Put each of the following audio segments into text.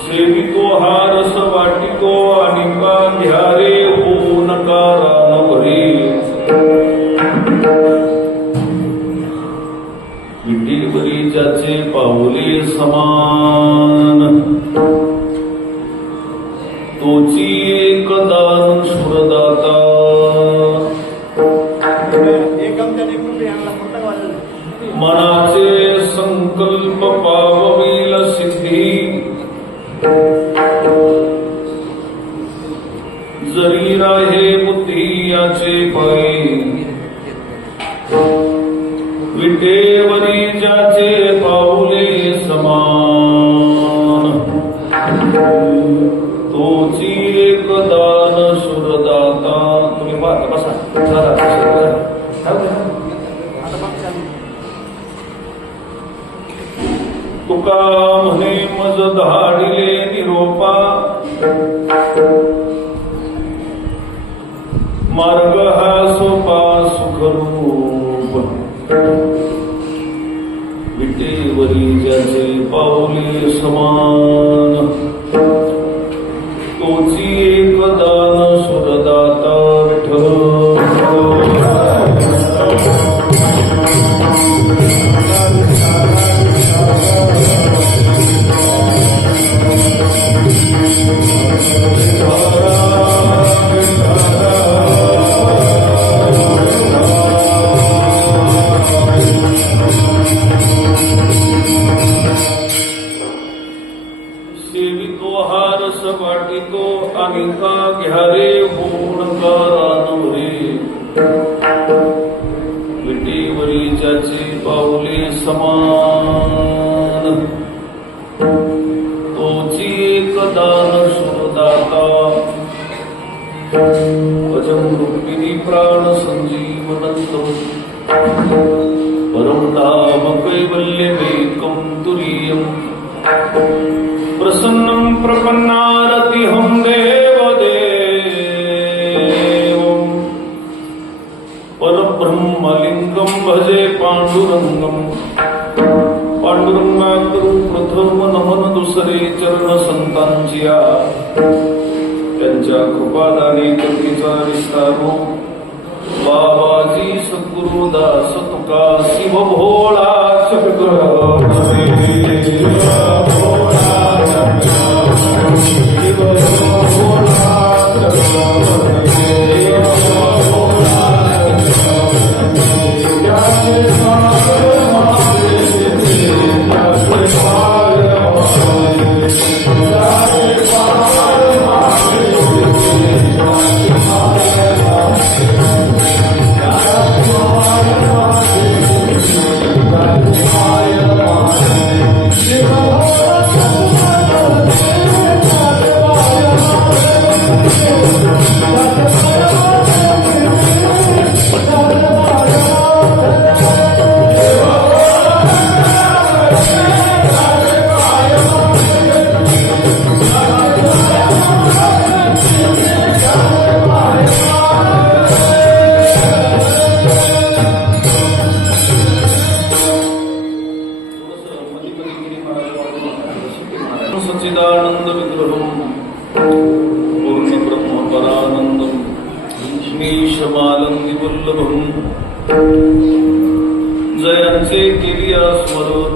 सेवितो हा रस वाटितो आणि का घ्या रे होऊ नका रानवरी. विटीवरी ज्याचे पाऊले समान तोची एक दान सुरदाता. मनाचे संकल्प पावविल सिद्धी जरी राहे बुद्धी याचे पायी. विटेवरी ज्याचे पाऊले समान तोची एक दान सुरदाता. तुम्ही बसा. तुका म्हणे मज धाडिले निरोपा मार्ग हा सोपा सुखरूप. विटेवरी ज्याचे पाऊले समान तोची एक दान सुरदाता. सेवितो हा रस वाटितो आणि का घ्या रे होऊ नका रानवरी. विटेवरी ज्याचे पाऊले समान तोची एक दान सुरदाता. अजं रुक्मिणी प्राण संजीवनंत परं धाम कैवल्यमेकं तुरीयम्. प्रसन्नं प्रपन्नारतिहं देवदेवं परब्रह्मलिंगं भजे पांडुरंगं. पांडुरंगाकरू प्रथम नमन दुसरे चरण संतांचिया. त्यांच्या कृपादाने कल्पीचा विस्तारो. बाबाजी सद्गुरुदास तुका शिव भोळा चक्र. सच्चिदानंद विग्रहं पूर्ण ब्रह्म परानंदं ईशमालंदी वल्लभं. जयांचे केलिया स्मरण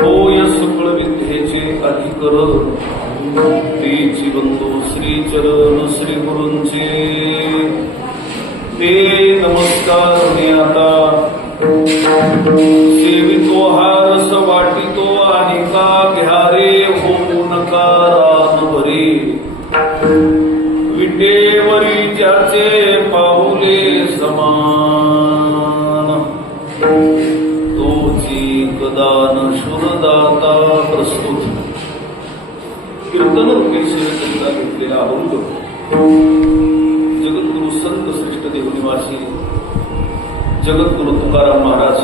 होय सकळ विद्येचे अधिकरण. तेची बंधू श्री चरण श्री गुरूंचे ते नमस्कार आता. सेवितो हा रस वाटितो आणि का घ्या रे होऊ नका रानवरी. विटेवरी ज्याचे पाऊले समान तोची दान शुरदाता. प्रस्तुत कीर्तन रूपी सेवेकरिता घेतलेला अभंग जगद्गुरु संत श्रेष्ठ देवनिवासी जगद्गुरु तुकाराम महाराज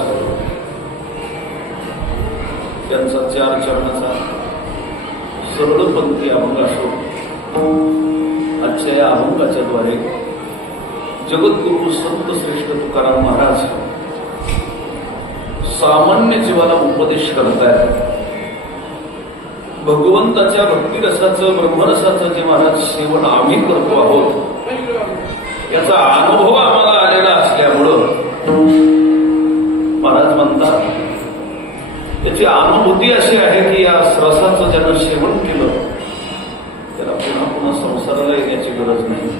त्यांचा 4 चरणाचा सरळपंथी अभंग असो. आजच्या या अभंगाच्या द्वारे जगद्गुरु संत श्रेष्ठ तुकाराम महाराज सामान्य जीवाला उपदेश करतायत. भगवंताच्या भक्तिरसाचं ब्रह्मरसाचं जे महाराज सेवन आम्ही करतो आहोत याचा अनुभव आम्हाला आलेला असल्यामुळं महाराज म्हणतात त्याची अनुभूती अशी आहे की या रसाचं ज्यानं सेवन केलं त्याला पुन्हा पुन्हा संसाराला येण्याची गरज नाही.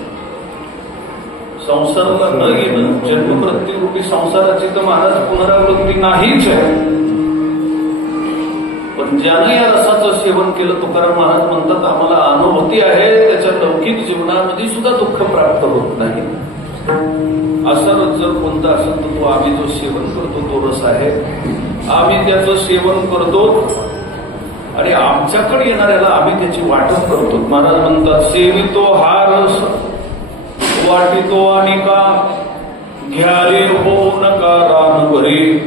संसाराला न येणं जन्म मृत्यूरूपी संसाराची तर महाराज पुनरावृत्ती नाहीच आहे. पण ज्यानं या रसाचं सेवन केलं तुकाराम महाराज म्हणतात आम्हाला अनुभूती आहे त्याच्या लौकिक जीवनामध्ये सुद्धा दुःख प्राप्त होत नाही. असा रस जर कोणता असेल तर तो आम्ही जो सेवन करतो तो रस आहे. आम्ही त्याचं सेवन करतो आणि आमच्याकडे येणाऱ्याला आम्ही त्याची वाटप करतो. महाराज म्हणतात सेवितो हा रस वाटितो आणि का घ्याले हो नका रानभरी.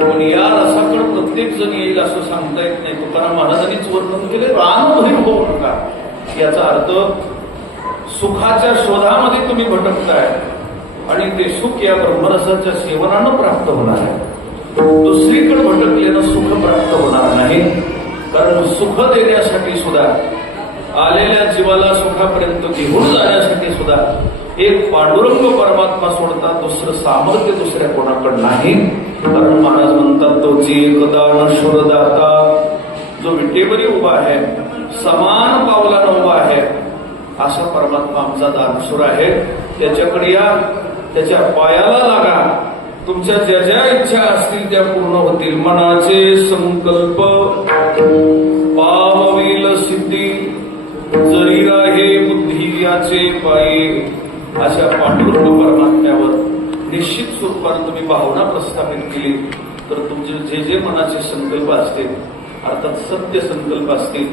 पण या रसाकडे प्रत्येक जण येईल असं सांगता येत नाही. तुकाराम महाराजांनीच वर्णन केले रानभरी होऊ नका. याचा अर्थ सुखाच्या शोधामध्ये तुम्ही भटकताय आणि ते सुख या ब्रह्मरसाच्या सेवनानं प्राप्त होणार आहे. दुसरीकडे भटकलेलं सुख प्राप्त होणार नाही. कारण सुख देण्यासाठी सुद्धा आलेल्या जीवाला सुखापर्यंत घेऊन जाण्यासाठी सुद्धा एक पांडुरंग परमात्मा सोडता दुसरं सामर्थ्य दुसऱ्या कोणाकडे नाही. कारण महाराज म्हणतात तो जी एकदा नश्वरदाता जो विटेवरी उभा आहे समान पावलानं उभा आहे असा परमात्मा आमचा दानशूर आहे. त्याच्याकडे या त्याच्या पायाला लागा. तुमच्या ज्या ज्या इच्छा असतील त्या पूर्ण होतील. मनाचे संकल्प पावविल सिद्धी जरी राहे बुद्धी याचे पायी. अशा पांडुरंग परमात्म्यावर निश्चित स्वरूपाने तुम्ही भावना प्रस्थापित केली तर तुमचे जे जे मनाचे संकल्प असतील अर्थात सत्य संकल्प असतील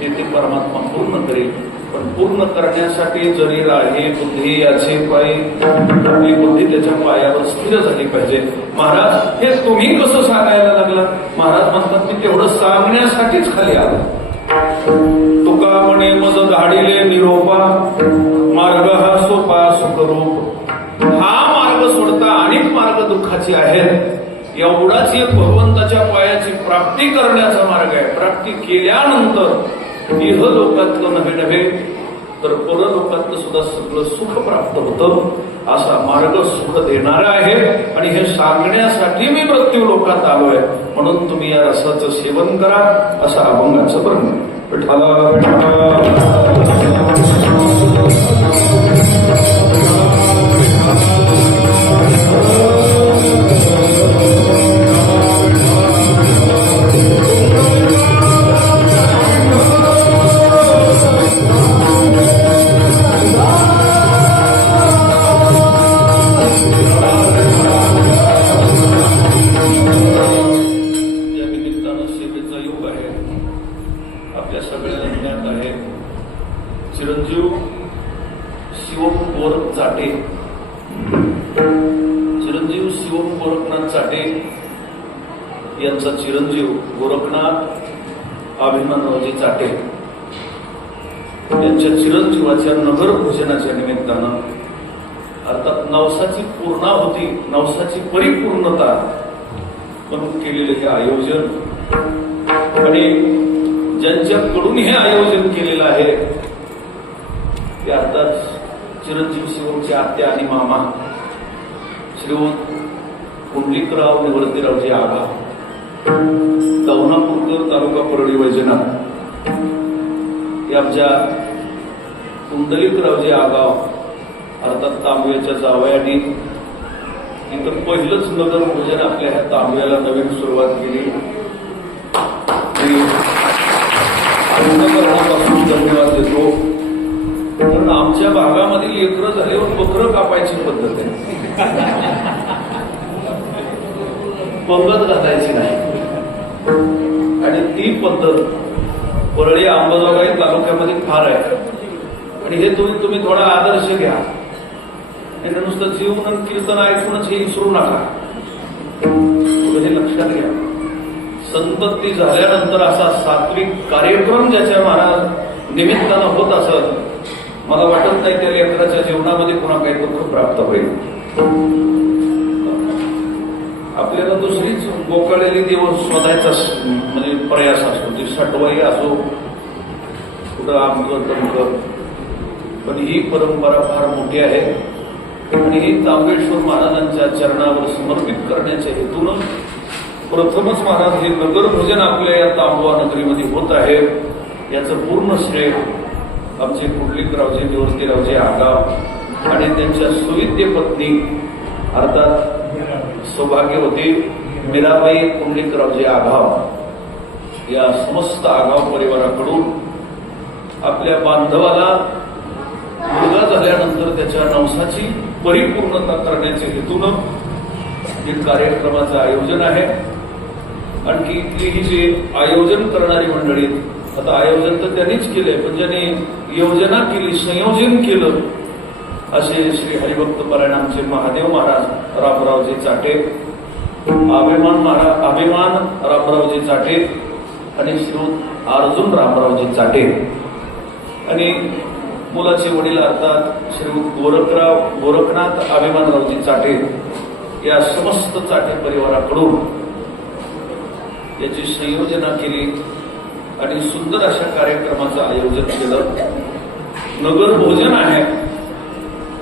ते परमात्मा पूर्ण करेल. पण पूर्ण करण्यासाठी जरी राहे बुद्धी याचे पायी आपली बुद्धी त्याच्या पायावर स्थिर झाली पाहिजे. महाराज हे तुम्ही कसं सांगायला लागला? महाराज म्हणतात मी तेवढं सांगण्यासाठीच खाली आलो. तुका म्हणे मज धाडिले निरोपा मार्ग हा सोपा सुखरूप. हा मार्ग सोडता अनेक मार्ग दुःखाचे आहेत. एवढाच एक भगवंताच्या पायाची प्राप्ती करण्याचा मार्ग आहे. प्राप्ती केल्यानंतर इह लोकातलं नव्हे तर परलोकातलं सुद्धा सगळं सुख प्राप्त होतं. असा मार्ग सुख देणारा आहे आणि हे सांगण्यासाठी मी मृत्यू लोकात आलोय. म्हणून तुम्ही या रसाचं सेवन करा असं अभंगाचं वर्णन. विठ्ठला चिरंजीव शिवम गोरख चाटे. चिरंजीव शिवम गोरखनाथ चाटे यांचा चिरंजीव गोरखनाथ अभिमानरावजी चाटे यांच्या चिरंजीवाच्या नगर भोजनाच्या निमित्तानं अर्थात नवसाची पूर्णाहुती नवसाची परिपूर्णता म्हणून केलेलं हे आयोजन आणि ज्यांच्याकडून हे आयोजन केलेलं आहे ते अर्थात चिरंजीव शिवमचे आत्या आणि मामा श्रीयुत कुंडलिकराव निवर्तीरावजी आगा दवनापूरकर तालुका परळी वैजनाथ हे आमच्या कुंडलिकरावजी आगाव अर्थात तांबव्याच्या जावयाने इथं पहिलंच नगर भोजन आपल्या ह्या तांबव्याला नवीन सुरुवात केली. करण्यापासून धन्यवाद देतो. कारण आमच्या भागामध्ये लेकरं झाल्यावर बकरं कापायची पद्धत आहे. पंगत घालायची नाही आणि ती पद्धत परळी अंबाजोगाई तालुक्यामध्ये फार आहे. आणि हे तुम्ही थोडा आदर्श घ्या. हे नुसतं जीवन कीर्तन ऐकूनच हे विसरू नका. हे लक्षात घ्या. संतती झाल्यानंतर असा सात्विक कार्यक्रम ज्याच्या महाराज निमित्तानं होत असत मला वाटत नाही त्या लेकराच्या जीवनामध्ये पुन्हा काही दुःख प्राप्त होईल. आपल्याला दुसरीच सटवायली देव शोधायचा म्हणजे प्रयास असतो. ते सटवाई असो कुठं आमचं तमकं, पण ही परंपरा फार मोठी आहे आणि ही तांबेश्वर महाराजांच्या चरणावर समर्पित करण्याच्या हेतून प्रथमच महाराज हे नगर भजन आपल्या या तांबवा नगरीमध्ये होत आहे. याचं पूर्ण श्रेय आमचे कुंडलिकरावजी देवस्तीरावजी आगाव आणि त्यांच्या सुविद्य पत्नी अर्थात सौभाग्यवती मीराबाई कुंडलिकरावजी आगाव या समस्त आगाव परिवाराकडून आपल्या बांधवाला मुलगा झाल्यानंतर त्याच्या नवसाची परिपूर्णता करण्याच्या हेतून हे कार्यक्रमाचं आयोजन आहे. आणखी इथली ही जी आयोजन करणारी मंडळी, आता आयोजन तर त्यांनीच केलंय, पण ज्यांनी योजना केली, संयोजन केलं असे श्री हरिभक्त परायण आमचे महादेव महाराज रामरावजी चाटे, अभिमान रामरावजी चाटे आणि श्री अर्जुन रामरावजी चाटे आणि मुलाचे वडील अर्थात श्री गोरखनाथ अभिमानरावजी चाटे या समस्त चाटे परिवाराकडून याची संयोजना केली आणि सुंदर अशा कार्यक्रमाचं आयोजन केलं. नगर भोजन आहे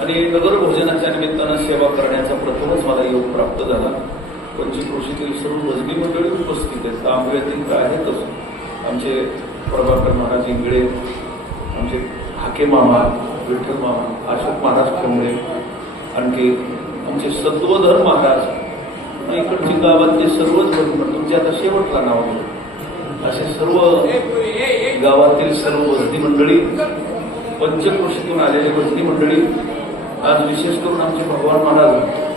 आणि नगर भोजनाच्या निमित्तानं सेवा करण्याचा प्रथमच मला योग प्राप्त झाला. पंचक्रोशीतील सर्व भजनी मंडळी उपस्थित आहेत, तांबव्यातील आहेतच. आमचे प्रभाकर महाराज इंगळे, आमचे हाके मामा, विठ्ठल मामा, अशोक महाराज खेंबळे, आणखी आमचे सत्वधर महाराज, इकडची गावातले सर्वच भजनी, तुमचे आता शेवटला नाव घेऊ, असे सर्व गावातील सर्व भजनी मंडळी, पंचक्रोशीतून आलेली भजनी मंडळी, आज विशेष करून आमचे भगवान महाराज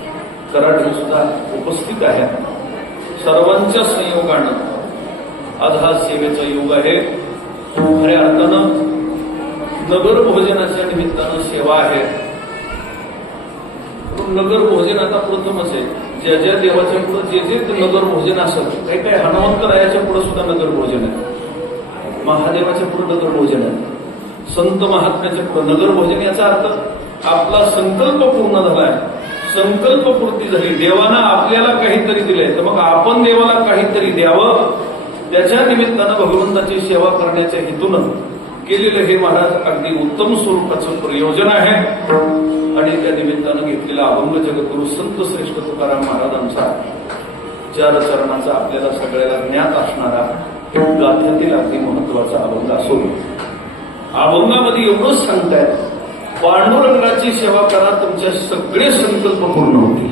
कराड हे सुद्धा उपस्थित आहेत. सर्वांच्या संयोगानं आज हा सेवेचा योग आहे. खऱ्या अर्थानं नगर भोजनाच्या निमित्तानं सेवा आहे. नगर भोजन आता प्रथमच आहे. ज्या ज्या देवाच्या पुढे जे जे नगर भोजन असेल, काही काही हनुमंतरायाच्या पुढे सुद्धा नगर भोजन आहे, महादेवाच्या पुढे नगर भोजन आहे, संत महात्म्याच्या पुढे नगर भोजन. याचा अर्थ आपला संकल्प पूर्ण झालाय, संकल्प पूर्ती झाली, देवानं आपल्याला काहीतरी दिलंय, तर मग आपण देवाला काहीतरी द्यावं. त्याच्या निमित्तानं भगवंताची सेवा करण्याच्या हेतून केलेलं हे महाराज अगदी उत्तम स्वरूपाचं प्रयोजन आहे. आणि त्या निमित्तानं घेतलेला अभंग जगद्गुरु संत श्रेष्ठ तुकाराम महाराजांचा 4 चरणाचा आपल्याला सगळ्याला ज्ञात असणारा गाथ्यातील अगदी महत्वाचा अभंग असून अभंगामध्ये एवढंच सांगताय, पांडुरंगाची सेवा करा, तुमचे सगळे संकल्प पूर्ण होतील.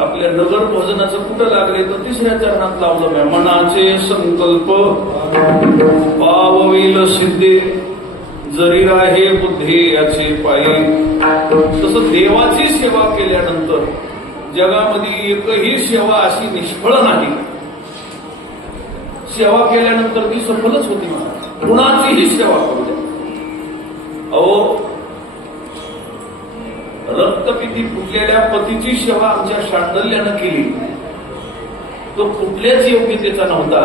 आपल्या नगर भोजनाचं कुठं लागले तर 3ऱ्या चरणात लावलं, मनाचे संकल्प पावविल सिद्धे जरी राहे बुद्धी याचे पायी. तसं देवाची सेवा केल्यानंतर जगामध्ये एकही सेवा अशी निष्फळ नाही. सेवा केल्यानंतर ती सफलच होती. महाराज कुणाचीही सेवा करू द्या. अहो, रक्तपिती फुटलेल्या पतीची सेवा आमच्या शांडल्यानं केली, तो कुठल्याच योग्यतेचा नव्हता,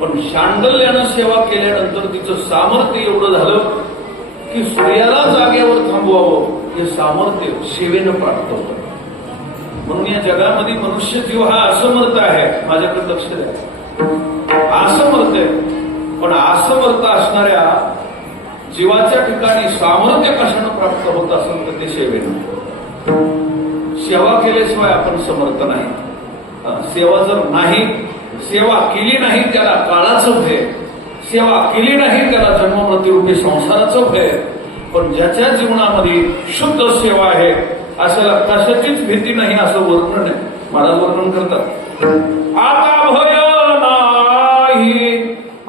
पण शांडल्यानं सेवा केल्यानंतर तिचं सामर्थ्य एवढं झालं की सूर्याला जागेवर थांबवावं हे सामर्थ्य सेवेनं प्राप्त होतं. म्हणून या जगामध्ये मनुष्य जीव हा असमर्थ आहे. माझ्याकडे लक्ष द्या, असमर्थ आहे. पण असमर्थ असणाऱ्या जीवाच्या ठिकाणी सामर्थ्य कशानं प्राप्त होत असेल तर ते सेवेनं. सेवा केल्याशिवाय आपण समर्थ नाही. सेवा जर नाही, सेवा केली नाही त्याला काळाचं भय, सेवा केली नाही त्याला जन्ममृत्यूरूपी संसाराचं भय. पण ज्याच्या जीवनामध्ये शुद्ध सेवा आहे अशाला कशाचीच भीती नाही असं वर्णन आहे. महाराज वर्णन करतात, आता भय नाही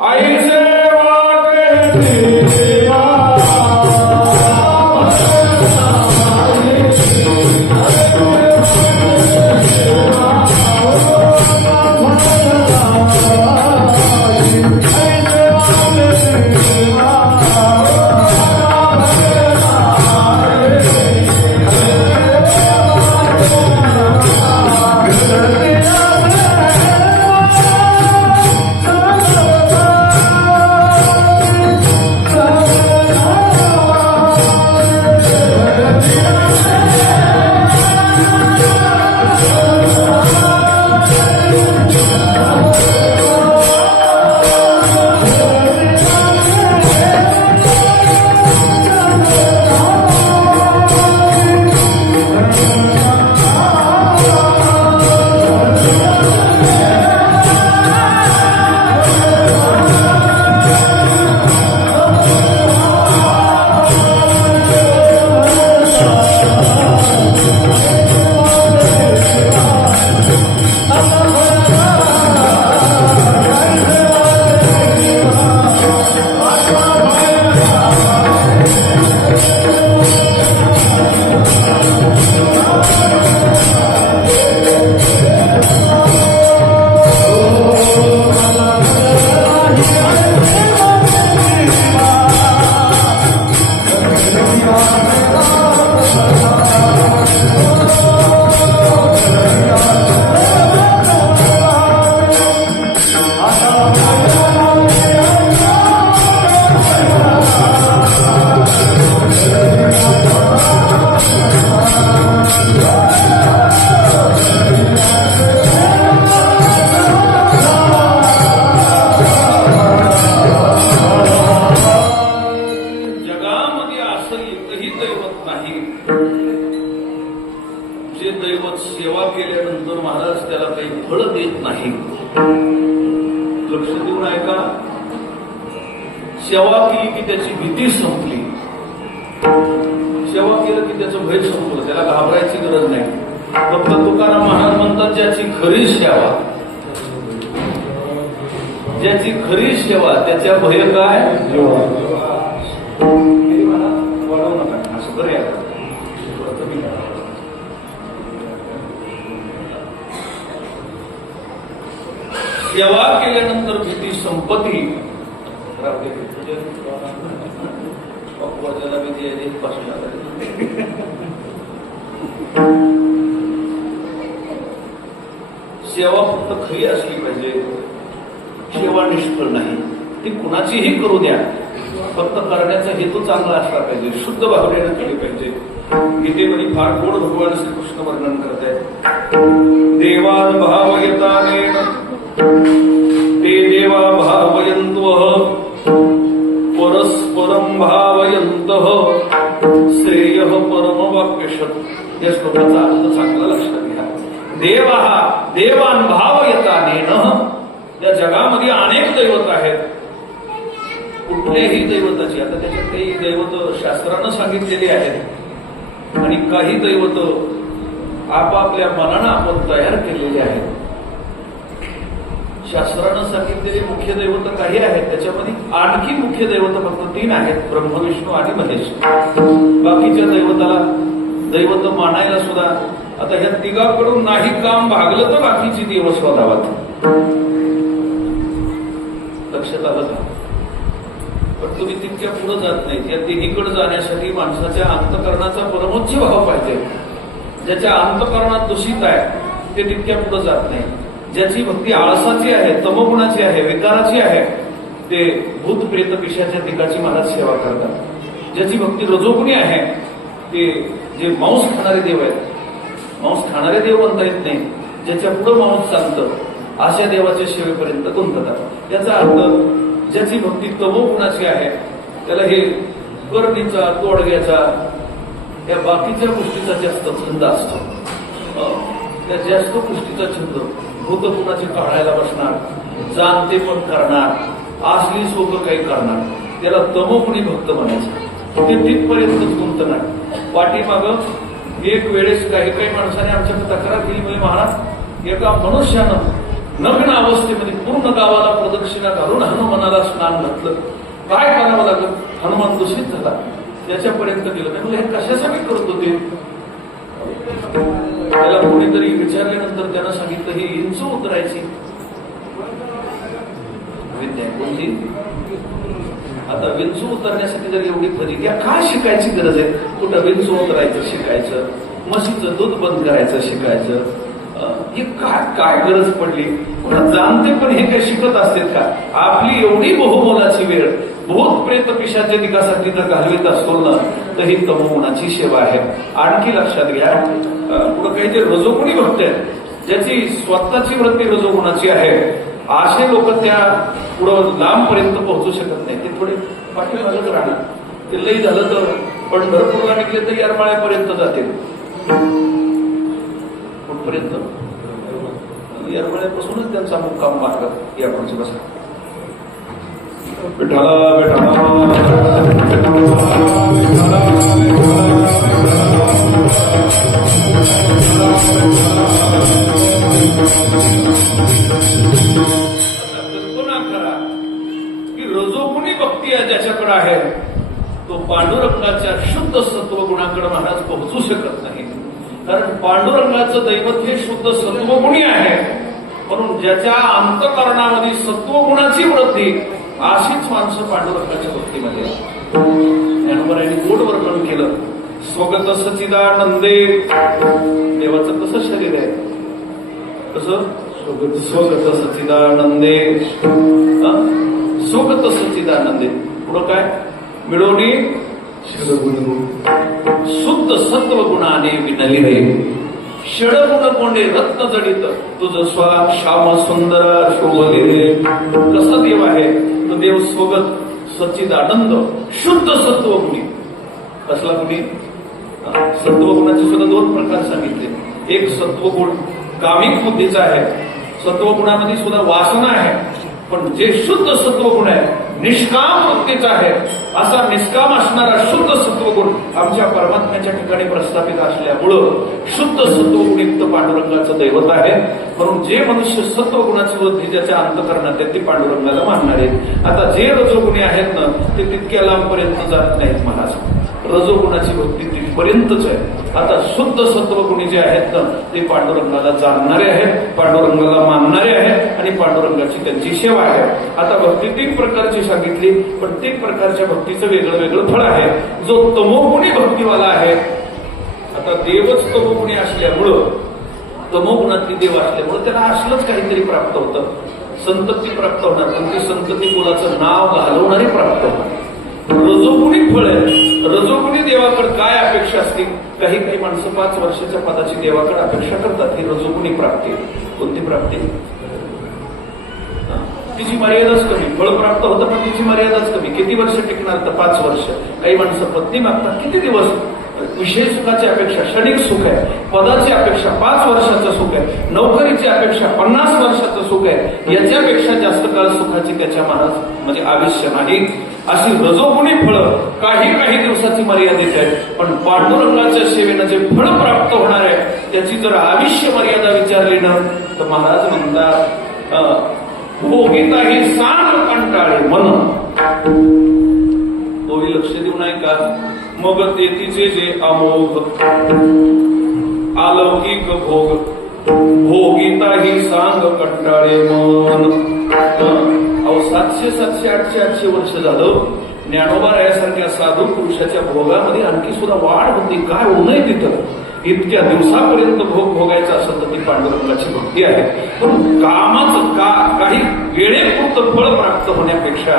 आई सेवा केली. सेवा केल्यानंतर महाराज त्याला काही फळ देत नाही. लक्ष देऊन ऐका. सेवा केली की त्याची भीती संपली. सेवा केलं की त्याचं भय संपलं. त्याला घाबरायची गरज नाही. फक्त तुकाराम महाराज म्हणतात ज्याची खरी सेवा, ज्याची खरी सेवा त्याच्या भय काय वाढवू नका. असं करूया. सेवा केल्यानंतर भीती संपत्ती अपवादाला भीती आहे पासून. सेवा फक्त खरी असली पाहिजे. सेवा निष्फळ नाही. ती कुणाचीही करू द्या, फक्त करण्याचा हेतू चांगला असला पाहिजे. शुद्ध भावनेनं केली पाहिजे. गीतेमध्ये फार गोड भगवान श्रीकृष्ण वर्णन करत आहेत. देवान भावयतानेन ते देवा भावयन्त्वः परस्परं भावयन्तः श्रेयः परमवाप्यशत्. या श्लोकाचा अर्थ चांगला लक्षात घ्या. देवान भावयतानेन. या जगामध्ये अनेक दैवत आहेत. कुठल्याही दैवताची, आता त्याच्यात काही दैवत शास्त्रानं सांगितलेली आहेत आणि काही दैवत आपापल्या मनानं आपण तयार केलेले आहेत. शास्त्रानं सांगितलेले मुख्य दैवत काही आहेत. त्याच्यामध्ये आणखी मुख्य दैवत फक्त 3 आहेत. ब्रह्म, विष्णू आणि महेश. बाकीच्या दैवत मानायला सुद्धा आता ह्या तिघाकडून नाही काम भागलं तर बाकीची देव शोधावात. लक्षात आलं का? पण तुम्ही तितक्या पुढे जात नाही. या तिन्हीकडे जाण्यासाठी माणसाच्या अंतःकरणाचा परमोच्च भाव पाहिजे. ज्याच्या अंतःकरणात दूषित आहे ते तितक्या पुढे जात नाही. ज्याची भक्ती आळसाची आहे, तमोगुणाची आहे, विकाराची आहे, ते भूत प्रेत पिशाच्या टिकाची महाराज सेवा करतात. ज्याची भक्ती रजोगुणी आहे ते जे मांस खाणारे देव आहेत. मांस खाणारे देव म्हणता येत नाही. ज्याच्या पुढे मांस चालतं अशा देवाच्या सेवेपर्यंत गुंततात. याचा अर्थ ज्याची भक्ती तमोगुणाची आहे त्याला हे करणीचा, तोडग्याचा, या बाकीच्या गोष्टीचा जास्त छंद असतो. त्या जास्त गोष्टीचा छंद भूतगुणाची काढायला बसणार, जाणते पण करणार, असली सोपं काही करणार, त्याला तमोगुणी भक्त म्हणायचं. ते तिथपर्यंतच गुंतणार. पाठीमागं एक वेळेस काही माणसाने आमच्याकडे तक्रार केली. म्हणजे महाराज एका मनुष्यानं नग्न अवस्थेमध्ये पूर्ण गावाला प्रदक्षिणा घालून हनुमानाला स्नान घातलं. काय करावं लागलं? हनुमान दूषित झाला. त्याच्यापर्यंत गेलं नाही. हे कशासाठी करत होते? त्याला कोणीतरी विचारल्यानंतर त्यानं सांगितलं ही इंच उतरायची विद्या कोणती. आता विंचू उतरण्यासाठी जर एवढी प्रतिज्ञा का शिकायची गरज आहे? कुठं विंचू उतरायचं शिकायचं, म्हशीचं दूध बंद करायचं शिकायचं, ही काय गरज पडली? जाणते पण हे काय शिकत असतात का? आपली एवढी बहुमोलाची वेळ भूत प्रेत पिशाच्या निकासाठी जर घालवीत असतो ना तर ही तमोगुणाची सेवा आहे. आणखी लक्षात घ्या. पुढे काही जे रजोगुणी भक्त आहेत, ज्याची स्वतःची वृत्ती रजोगुणाची आहे, असे लोक त्या पुढं लांबपर्यंत पोहोचू शकत नाही. ते थोडे पाठीमागच राहणार. ते लई झालं तर पंढरपूरला निघले तर येरमाळ्यापर्यंत जातील. कुठपर्यंत? येरमाळ्यापासूनच त्यांचा मुक्काम मार्ग या पुढचे बसा. विठाला कल्पना करा की रजोगुणी भक्ती ज्याच्याकडे आहे तो पांडुरंगाच्या शुद्ध सत्वगुणाकडे महाराज पोहोचू शकत नाही. कारण पांडुरंगाचं दैवत हे शुद्ध सत्वगुणी आहे. म्हणून ज्याच्या अंतःकरणामध्ये सत्वगुणाची वृत्ती अशीच माणसं पांडुरंगाच्या भक्तीमध्ये. ज्ञानोबांनी गोड वर्णन केलं. स्वगत सच्चिदानंदे. देवाचं कसं शरीर आहे? कसं? स्वगत सच्चिदानंदे. स्वगत सच्चिदानंदे. पुढं काय? मिळवणी शुद्ध सत्व गुणाने विनली रे. षडगुण कोंडे रत्न जडित तुझं श्याम सुंदर शोभले. कसा देव आहे तो? देव स्वगत सच्चिदानंद शुद्ध सत्वगुणी. कसला गुणी? सत्वगुणाचे सुद्धा 2 प्रकार सांगितले. एक सत्वगुण कामिक बुद्धीचा आहे, सत्वगुणामध्ये सुद्धा वासना आहे, पण जे शुद्ध सत्वगुण आहे निष्काम वृत्तीचा आहे, असा निष्काम असणारा शुद्ध सत्वगुण आमच्या परमात्म्याच्या ठिकाणी प्रस्थापित असल्यामुळं शुद्ध सत्वगुणयुक्त पांडुरंगाचं दैवत आहे. म्हणून जे मनुष्य सत्वगुणाची वृत्ती ज्याच्या अंतःकरणात आहे ते पांडुरंगाला मानणार आहेत. आता जे रजोगुणी आहेत ना ते तितक्या लांबपर्यंत जात नाहीत महाराज, रजोगुणाची वृत्ती तिथपर्यंतच आहे. आता शुद्ध सत्वगुणी जे आहेत ना ते पांडुरंगाला जाणणारे आहेत, पांडुरंगाला मानणारे आहेत आणि पांडुरंगाची त्यांची सेवा आहे. आता भक्ती 3 प्रकारची सांगितली, प्रत्येक प्रकारच्या भक्तीचं वेगळं वेगळं फळ आहे. जो तमोगुणी भक्तीवाला आहे, आता देवच तमोगुणी असल्यामुळं, तमोगुणातली देव असल्यामुळं त्याला असलंच काहीतरी प्राप्त होतं, संतती प्राप्त होणार, पण ती संतती मुलाचं नाव घालवणारी प्राप्त होणार. रजोगुणी फळ आहे. रजोगुणी देवाकडे काय अपेक्षा असते? काही काही माणसं 5 वर्षाच्या पदाची देवाकडे अपेक्षा करतात, ही रजोगुणी प्राप्ती. कोणती प्राप्ती? तिची मर्यादाच कमी, फळ प्राप्त होतं पण तिची मर्यादाच कमी. किती वर्ष टिकणार? तर 5 वर्ष. काही माणसं पत्नी मागतात, किती दिवस? विषय सुखाची अपेक्षा क्षणिक सुख आहे, पदाची अपेक्षा 5 वर्षाचं सुख आहे, नोकरीची अपेक्षा 50 वर्षाचं सुख आहे, याच्यापेक्षा जास्त काळ सुखाची त्याच्या मनात म्हणजे आयुष्य नाही. अशी रजोगुणी फळं काही दिवसाची मर्यादित आहे, पण पांडुरंगाच्या सेवेनं जे फळ प्राप्त होणार आहे त्याची जर आयुष्य मर्यादा विचारली ना तर महाराज म्हणतात भोगिताही सांग कंटाळे मन. तोही लक्ष देऊ नाही का? मग ते तिचे जे अमोघ अलौकिक भोग भोगिताही सांग कंटाळे मन. अहो 700, 700, 800, 800 वर्ष झालं ज्ञानोबा यासारख्या साधू पुरुषाच्या भोगामध्ये आणखी सुद्धा वाढ होती. काय होणंय तिथं? इतक्या दिवसापर्यंत भोग भोगायचा असेल तर ती पांडुरंगाची भक्ती आहे. पण कामाचं काही वेळेपुरतं फळ प्राप्त होण्यापेक्षा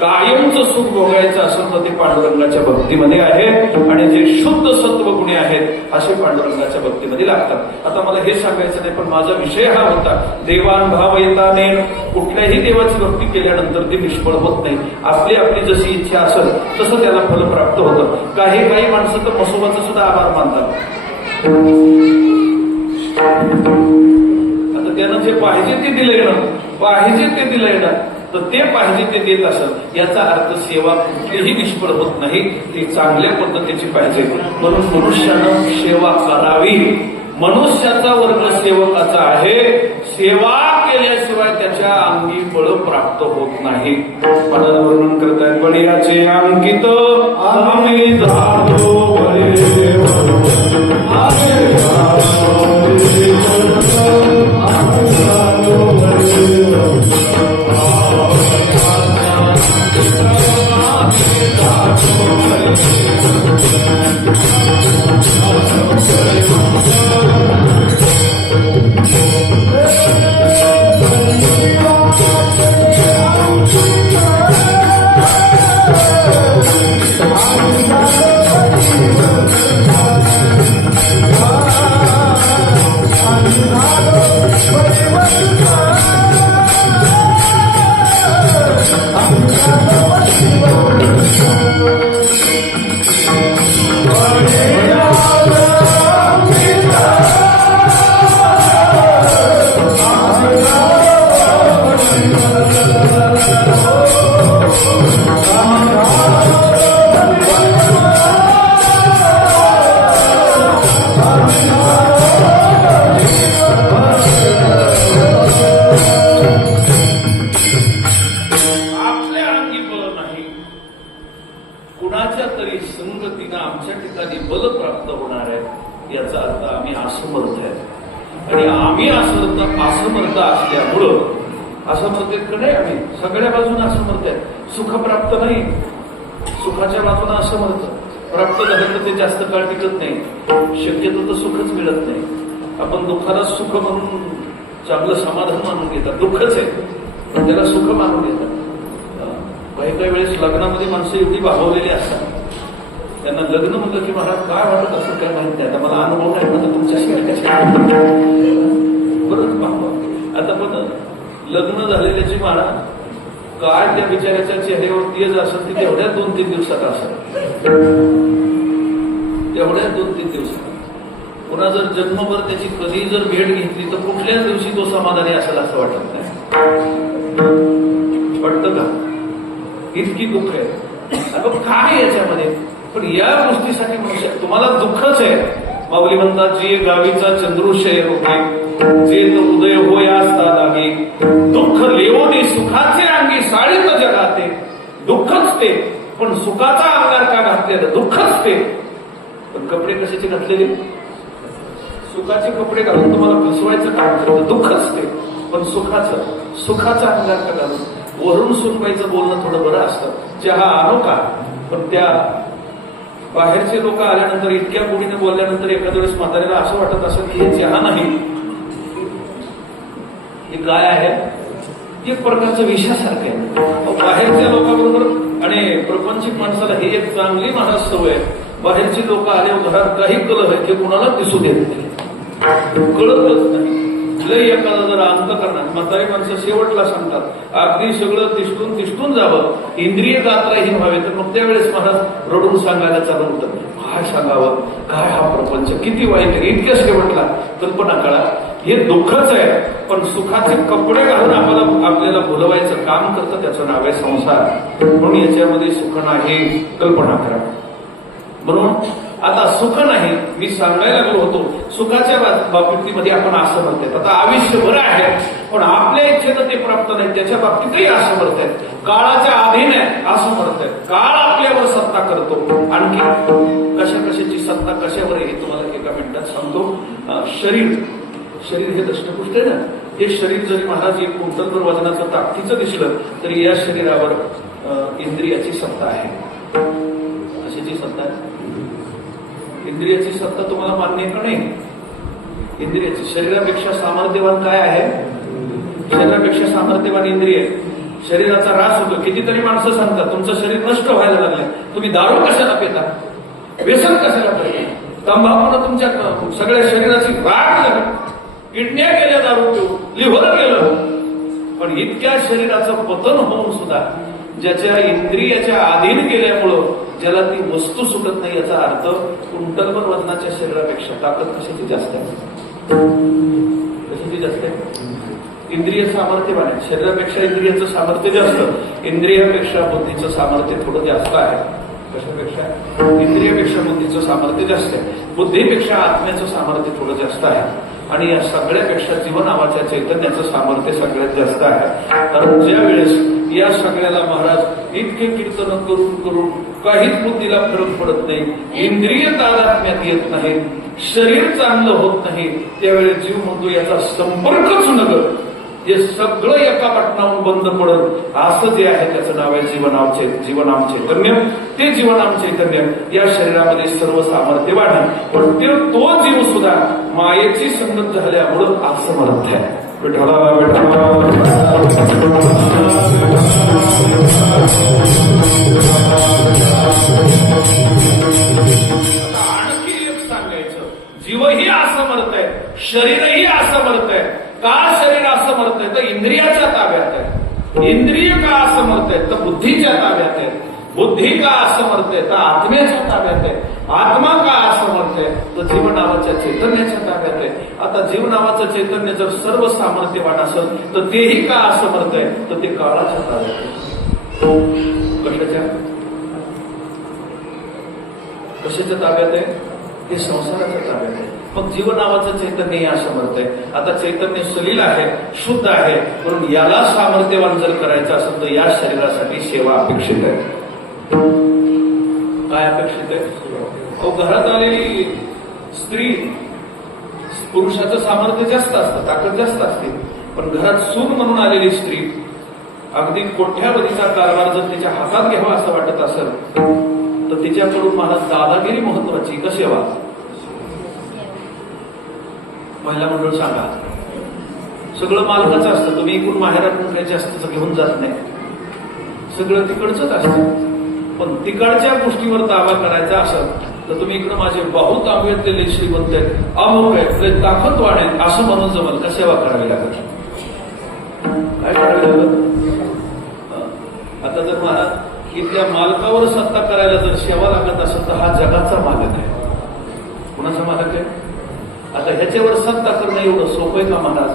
कायमचं सुख भोगायचं असेल तर ते पांडुरंगाच्या भक्तीमध्ये आहे. आणि जे शुद्ध सत्वगुणी आहेत असे पांडुरंगाच्या भक्तीमध्ये लागतात. आता मला हे सांगायचं नाही, पण माझा विषय हा होता देवानुभवयताने. कुठल्याही देवाची भक्ती केल्यानंतर ती निष्फळ होत नाही. आपली आपली जशी इच्छा असेल तसं त्याला फल प्राप्त होतं. काही माणसं तर मसोबाचं सुद्धा आभार मानतात. आता त्यानं जे पाहिजे ते दिलंय ना, पाहिजे ते दिलंय ना, तर ते पाहिजे ते देत असेल याचा अर्थ सेवा कुठलीही निष्फळ होत नाही, ती चांगल्या पद्धतीची पाहिजे. म्हणून मनुष्यानं सेवा करावी. मनुष्याचा वर्ग सेवकाचा आहे. सेवा केल्याशिवाय त्याच्या अंगी बळ प्राप्त होत नाही. मला वर्णन करतायत बळीयाचे अंकित आम्ही झालो सगळ्या बाजूने असं म्हणतात. सुख प्राप्त नाही, सुखाच्या बाजूने असं म्हणतं. प्राप्त झालं तर ते जास्त काळ टिकत नाही, शक्यतो तर सुखच मिळत नाही. आपण दुःखाला सुख म्हणून चांगलं समाधान मानून घेतात. दुःखच आहे पण त्याला सुख मानून घेतात. काही वेळेस लग्नामध्ये माणसं एवढी भावलेली असतात, त्यांना लग्न म्हणलं की मला काय वाटत असं काय माहिती. आता मला अनुभव नाही म्हणतो तुमच्याशिवाय कशा बरंच भाव. आता पण लग्न झालेल्याची मला काय त्या बिचाऱ्याच्या चेहऱ्यावर तेज असेल ती तेवढ्या 2-3 दिवसात असेल, तेवढ्या 2-3 दिवसात. पुन्हा जर जन्मभर त्याची कधी जर भेट घेतली तर कुठल्याच दिवशी तो समाधानी असेल असं वाटत नाही. वाटतं का? इतकी दुःख आहे. अगं काय याच्यामध्ये? पण या गोष्टीसाठी मनुष्य तुम्हाला दुःखच आहे. माऊली म्हणतात, जे गावीचा चंद्रुशय होते, जे तो उदय होय असता लागे, दुःख लेवोने सुखाचे अंगी साळीत जगाते. दुःखच ते, पण सुखाचा अंगार का घातलेला? दुःखच ते. पण कपडे कशाचे घातलेले? सुखाचे कपडे घालून तुम्हाला फसवायचं काम करतं. दुःखच ते, पण सुखाचा अंगार का घालून वरून सुनबाईचं बोलणं थोडं बरं असतं. चहा आणू का? पण त्या बाहेरचे लोक आल्यानंतर इतक्या गुढीने बोलल्यानंतर एखाद्या वेळेस म्हातारीला असं वाटत असं की हे चहा नाही, हे काय आहे? एक प्रकारचं विषयासारखं आहे. बाहेरच्या लोकांबरोबर आणि प्रपंचिक माणसाला ही एक चांगली महाराज सवय आहे. बाहेरची लोक आले घरात काही कलह आहे ते कुणाला दिसू देत नाही, कळतच नाही. लय एखादा जर अंत करणार, म्हातारी माणसं शेवटला सांगतात, अगदी सगळं तिष्ठून जावं, इंद्रिय गात्रहीन व्हावे. तर मग त्यावेळेस महाराज रडून सांगायला चालू होतं, काय सांगावं, काय हा प्रपंच किती वाईट आहे. इतक्या शेवटला कल्पना करा, हे दुःखच आहे, पण सुखाचे कपडे घालून आपल्याला बोलवायचं काम करतं. त्याचं नाव आहे संसार. म्हणून याच्यामध्ये सुख नाही, कल्पना करा. म्हणून आता सुख नाही, मी सांगायला लागलो होतो, सुखाच्या बाबतीमध्ये आपण असं म्हणतात आता आयुष्यभर आहे, पण आपल्या इच्छेनं ते प्राप्त नाही, त्याच्या बाबतीतही असं म्हणतात. काळाच्या अधीन आहे असं म्हणतात. काळ आपल्यावर सत्ता करतो. आणखी कशाची सत्ता कशावर आहे हे तुम्हाला एका मिनिटात सांगतो. शरीर हे दष्टपुष्ट आहे ना, हे शरीर जरी महाराज एक क्विंटलभर वजनाचं ताकदीचं दिसलं तरी या शरीरावर इंद्रियाची सत्ता आहे. कशाची सत्ता आहे? इंद्रियाची सत्ता तुम्हाला मान्य का नाही? इंद्रियाची. शरीरापेक्षा सामर्थ्यवान काय आहे? शरीरापेक्षा सामर्थ्यवान इंद्रिय. शरीराचा ऱ्हास होतो. कितीतरी माणसं सांगतात तुमचं शरीर नष्ट व्हायला लागलंय, तुम्ही दारू कशाला पिता, व्यसन कशाला पाहिजे, तंबाखूनं तुमच्या सगळ्या शरीराची वाढ झाली, किडन्या गेल्या दारू पिऊ, लिव्हर गेलं. पण इतक्या शरीराचं पतन होऊन सुद्धा ज्याच्या इंद्रियाच्या अधीन गेल्यामुळं ज्याला ती वस्तू सुटत नाही, याचा अर्थ क्विंटलभर वजनाच्या शरीरापेक्षा ताकद कशाची जास्त आहे? कशाची जास्त आहे? इंद्रिय सामर्थ्यवान आहे. शरीरापेक्षा इंद्रियाचं सामर्थ्य जास्त, इंद्रियापेक्षा बुद्धीचं सामर्थ्य थोडं जास्त आहे. कशापेक्षा? इंद्रियापेक्षा बुद्धीचं सामर्थ्य जास्त आहे. बुद्धीपेक्षा आत्म्याचं सामर्थ्य थोडं जास्त आहे. आणि या सगळ्यापेक्षा जीवन नावाच्या चैतन्याचं सामर्थ्य सगळ्यात जास्त आहे. कारण ज्या वेळेस या सगळ्याला महाराज इतके कीर्तन करून काहीच बुद्धीला फरक पडत नाही, इंद्रिय तादात्म्यात येत नाही, शरीर चांगलं होत नाही, त्यावेळेस जीव म्हणतो याचा संपर्कच नगर, हे सगळं एका बटनावर बंद पडत. असं जे आहे त्याचं नाव आहे जीवनाम चैतन्य. ते जीवनाम चैतन्य या शरीरामध्ये सर्व सामर्थ्य वाढेल, पण तो जीव सुद्धा मायेची संगत झाल्यामुळं असमर्थ आहे. विठ्ठला आणखी एक सांगायचं, जीवही असमर्थ आहे, शरीरही असमर्थ आहे. का शरीर असमर्थ आहे? तर इंद्रियाच्या ताब्यात आहे. इंद्रिय का असमर्थ आहे? तर बुद्धीच्या ताब्यात आहे. बुद्धी का असमर्थ आहे? तर आत्म्याच्या ताब्यात आहे. आत्मा का असमर्थ आहे? तर जीव नावाच्या चैतन्याच्या ताब्यात आहे. आता जीव नावाचं चैतन्य जर सर्व सामर्थ्यवान असेल तर तेही का असमर्थ आहे? तर ते काळाच्या ताब्यात आहे. कशाच्या ताब्यात आहे? ते संसाराच्या ताब्यात आहे. मग जीव नावाचं चैतन्य असमर्थ आहे. आता चैतन्य सलील आहे, शुद्ध आहे, म्हणून याला सामर्थ्यवान जर करायचं असेल तर या शरीरासाठी सेवा अपेक्षित आहे. काय अपेक्षित आहे? घरात आलेली स्त्री, पुरुषाचं सामर्थ्य जास्त असतं, ताकद जास्त असते, पण घरात सून म्हणून आलेली स्त्री अगदी कोठ्यावधीचा कारभार जर तिच्या हातात घ्यावा असं वाटत असेल तर तिच्याकडून मला दादागिरी महत्वाची का सेवा? महिला मंडळ सांगा, सगळं मालकाचं असतं, तुम्ही इकडून माहेरातून काही जास्त घेऊन जात नाही, सगळं तिकडचंच असतं. पण तिकडच्या गोष्टीवर दावा करायचा असेल तर तुम्ही इकडं माझे बहुत आम्ही श्रीमंत आहेत, अमुक आहेत, ताकदवान आहेत असं म्हणून जमल का? सेवा करावी लागेल. काय करावी लागेल? आता जर मला इथल्या मालकावर सत्ता करायला जर सेवा लागत असेल तर हा जगाचा मालक आहे. कुणाचा मालक आहे? आता ह्याच्यावर सत्ता करणं एवढं सोपं आहे का महाराज?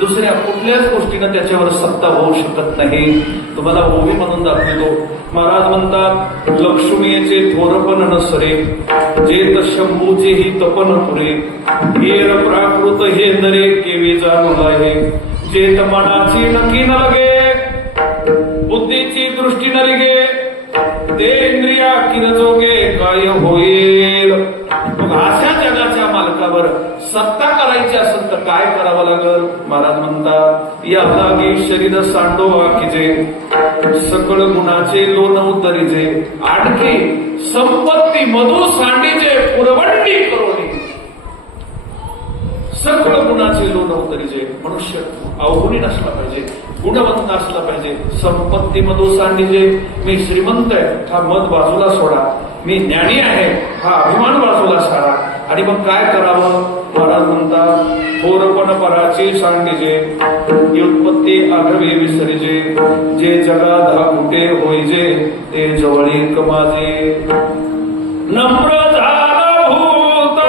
दुसऱ्या कुठल्याच गोष्टीनं त्याच्यावर सत्ता होऊ शकत नाही. तुम्हाला ओवी म्हणून दाखवतो. महाराज म्हणतात, लक्ष्मीचे थोरपण नसरे, जेत शंभूचेही तपन पुरे, हेर प्राकृत हे नरे केवी जाणूला हे, जेत मनाची नकी न लगे, बुद्धीची दृष्टी न लिगे, ते इंद्रिया किरजोगे काय होईल. मग अशा जगाच्या मालकावर सत्ता करायची असेल तर काय करावं लागल? महाराज म्हणतात, या लागी शरीर सांडोवा किजे, सकळ गुणाचे लोण उतरीजे, आणखी संपत्ती मधु सांडीचे पुरवंडी करोनी. सकळ गुणाचे लोण उतरीजे. मनुष्य अवगुणी नसला पाहिजे, गुणवंत असला पाहिजे. संपत्ती मधु सांडीजे, मी श्रीमंत आहे हा मत बाजूला सोडा, मी ज्ञानी आहे हा अभिमान बाजूला सारा. आणि मग काय करावं? महाराज म्हणतात, थोरपण पराची सांडीजे, व्युत्पत्ती आघवे विसरीजे, जे जगा धाकुटे होईजे, ते जवळी कमाजे. नम्र झाला भूत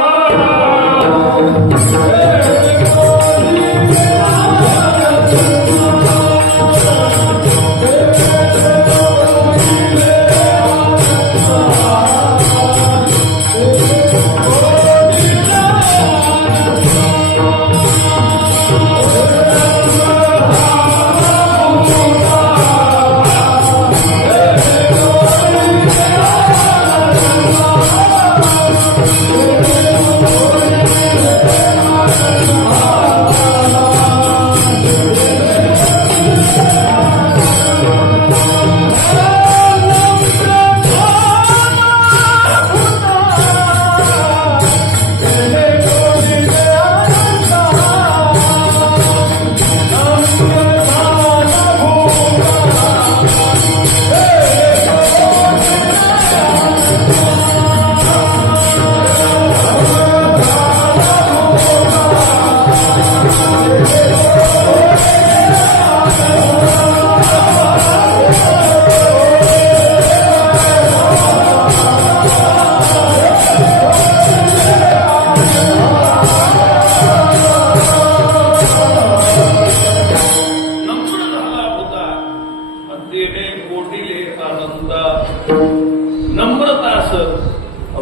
नम्रता असं.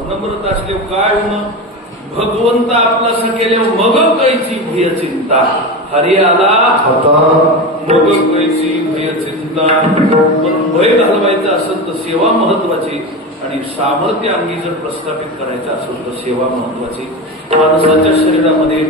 नम्रता असले काय होणं? भगवंत आपला सकेले मग कैची भय चिंता, हरी आला मग कैची भय चिंता. म्हणून भय घालवायचं असेल तर सेवा महत्वाची, आणि सामर्थ्य अंगी जर प्रस्थापित करायचं असेल तर सेवा महत्वाची. माणसाच्या शरीरामध्ये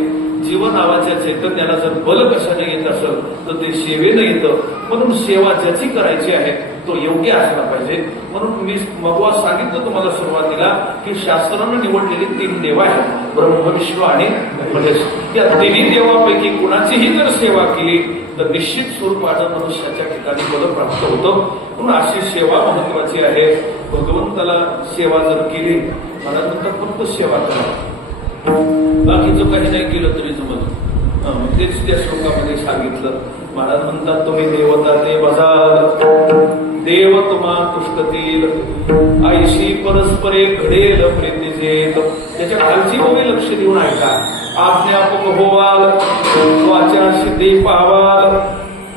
जीवन नावाच्या चैतन्याला जर बल कशाने येत असेल तर ते सेवेनं येतं. म्हणून सेवा ज्याची करायची आहे तो योग्य असला पाहिजे. म्हणून मी मगवा सांगितलं तुम्हाला सुरुवातीला की शास्त्रानं निवडलेली 3 देव आहेत, ब्रह्म विष्णू आणि महेश. या तिन्ही देवापैकी कुणाचीही जर सेवा केली तर निश्चित स्वरूपानं मनुष्याच्या ठिकाणी बल प्राप्त होतं. म्हणून अशी सेवा महत्वाची आहे. भगवंताला सेवा जर केली, मला नंतर फक्त सेवा करा, बाकीचं काही नाही केलं तरी जमत. तेच त्या श्लोकामध्ये सांगितलं. महाराज म्हणतात, तुम्ही देवता ते बजाल, देव तुम्हा तुष्टतील, आईशी परस्परे घडेल प्रीतीजेल. त्याच्या खालची ओवी लक्ष देऊन ऐका. आज्ञापक होवाल, वाचा सिद्धी पावाल,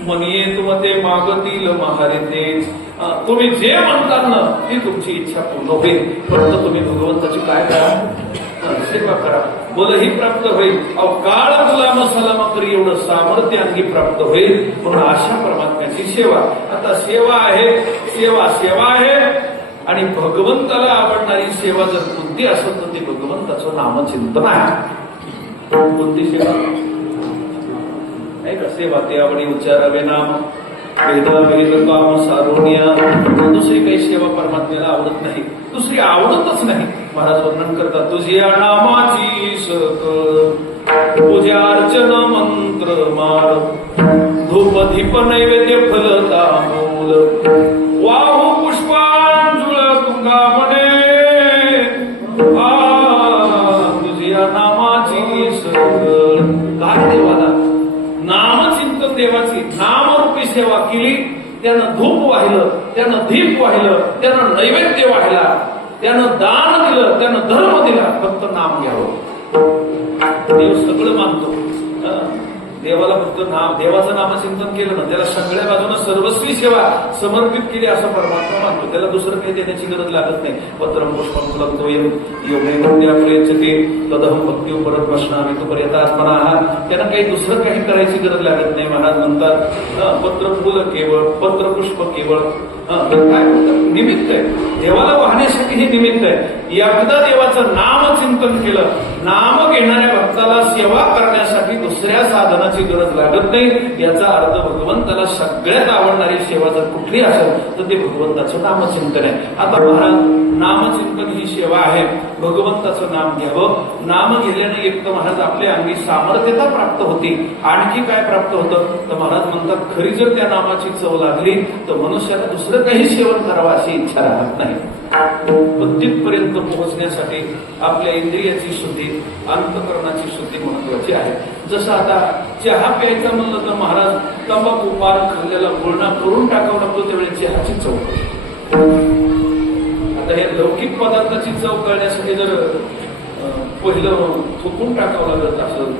मनिये तुम ते मागतील महारिते. तुम्ही जे म्हणताल ना ती तुमची इच्छा पूर्ण होईल. फक्त तुम्ही भगवंताची काय करा? सेवा करा, बोलही प्राप्त होईल. काळ गुलाम सलाम करी एवढं सामर्थ्य अंगी प्राप्त होईल. म्हणून अशा परमात्म्याची सेवा. आता सेवा आहे, सेवा आहे. आणि भगवंताला आवडणारी सेवा जर कोणती असेल तर ती भगवंताचं नामचिंतन आहे. कोणती सेवा आहे का? सेवा ते आवडी उच्चारावे नाम, वेद वेद काम सारोनिया. दुसरी काही सेवा परमात्म्याला आवडत नाही, दुसरी आवडतच नाही. महाराज वर्णन करतात, तुझी नामाची सकळ पूजा अर्चन मंत्र माळ, धूप दीप नैवेद्य फल तांबूल, वाहू पुष्पांजुळ तुंगामणे. तुझी नामाची सकळ. काय देवाला नामचिंतन, देवाची नामरूपी सेवा केली. त्यानं धूप वाहिलं, त्यानं दीप वाहिलं, त्यानं नैवेद्य वाहिला, त्यानं दान दिलं, त्यानं धर्म दिला. फक्त नाम घ्यावं. देव सगळं मानतो. देवाला फक्त देवाचं नामचिंतन केलं ना, त्याला सगळ्या बाजूने सर्वस्वी सेवा समर्पित केली असं परमात्मा मानतो. त्याला दुसरं काही देण्याची गरज लागत नाही. पत्रम पुष्पम फलं तोयम योगेन्द्रियाप्रयच्छते तदहं भक्ती परत वचनामि तु पर्यतात्मना. त्यांना काही दुसरं काही करायची गरज लागत नाही. महाराज म्हणतात पत्र फुल केवळ, पत्र पुष्प केवळ. काय निमित्त आहे, देवाला वाहण्यासाठी हे निमित्त आहे. एकदा देवाचं नामचिंतन केलं, नाम घेणाऱ्या भक्ताला सेवा करण्यासाठी दुसऱ्या साधनाची गरज लागत नाही. याचा अर्थ भगवंताला सगळ्यात आवडणारी सेवा जर कुठली असेल तर ते भगवंताचं नामचिंतन आहे. आता महाराज नामचिंतन ही सेवा आहे. भगवंताचं नाम घ्यावं. नाम घेतल्याने एक तर महाराज आपल्या अंगी सामर्थ्यता प्राप्त होती. आणखी काय प्राप्त होतं तर महाराज म्हणतात खरी जर त्या नामाची चव लागली तर मनुष्याला दुसरं काही सेवन करावं अशी इच्छा राहत नाही. तिथपर्यंत पोहोचण्यासाठी आपल्या इंद्रियाची शुद्धी, अंतःकरणाची शुद्धी महत्वाची आहे. जसं आता चहा प्यायचा म्हणलं तर महाराज तंबाखू पान खाल्लेला गुळणा करून टाकावं लागतो, त्यावेळी चहाची चव. आता हे लौकिक पदार्थाची चव कळण्यासाठी जर पहिलं थुकून टाकावं लागत असं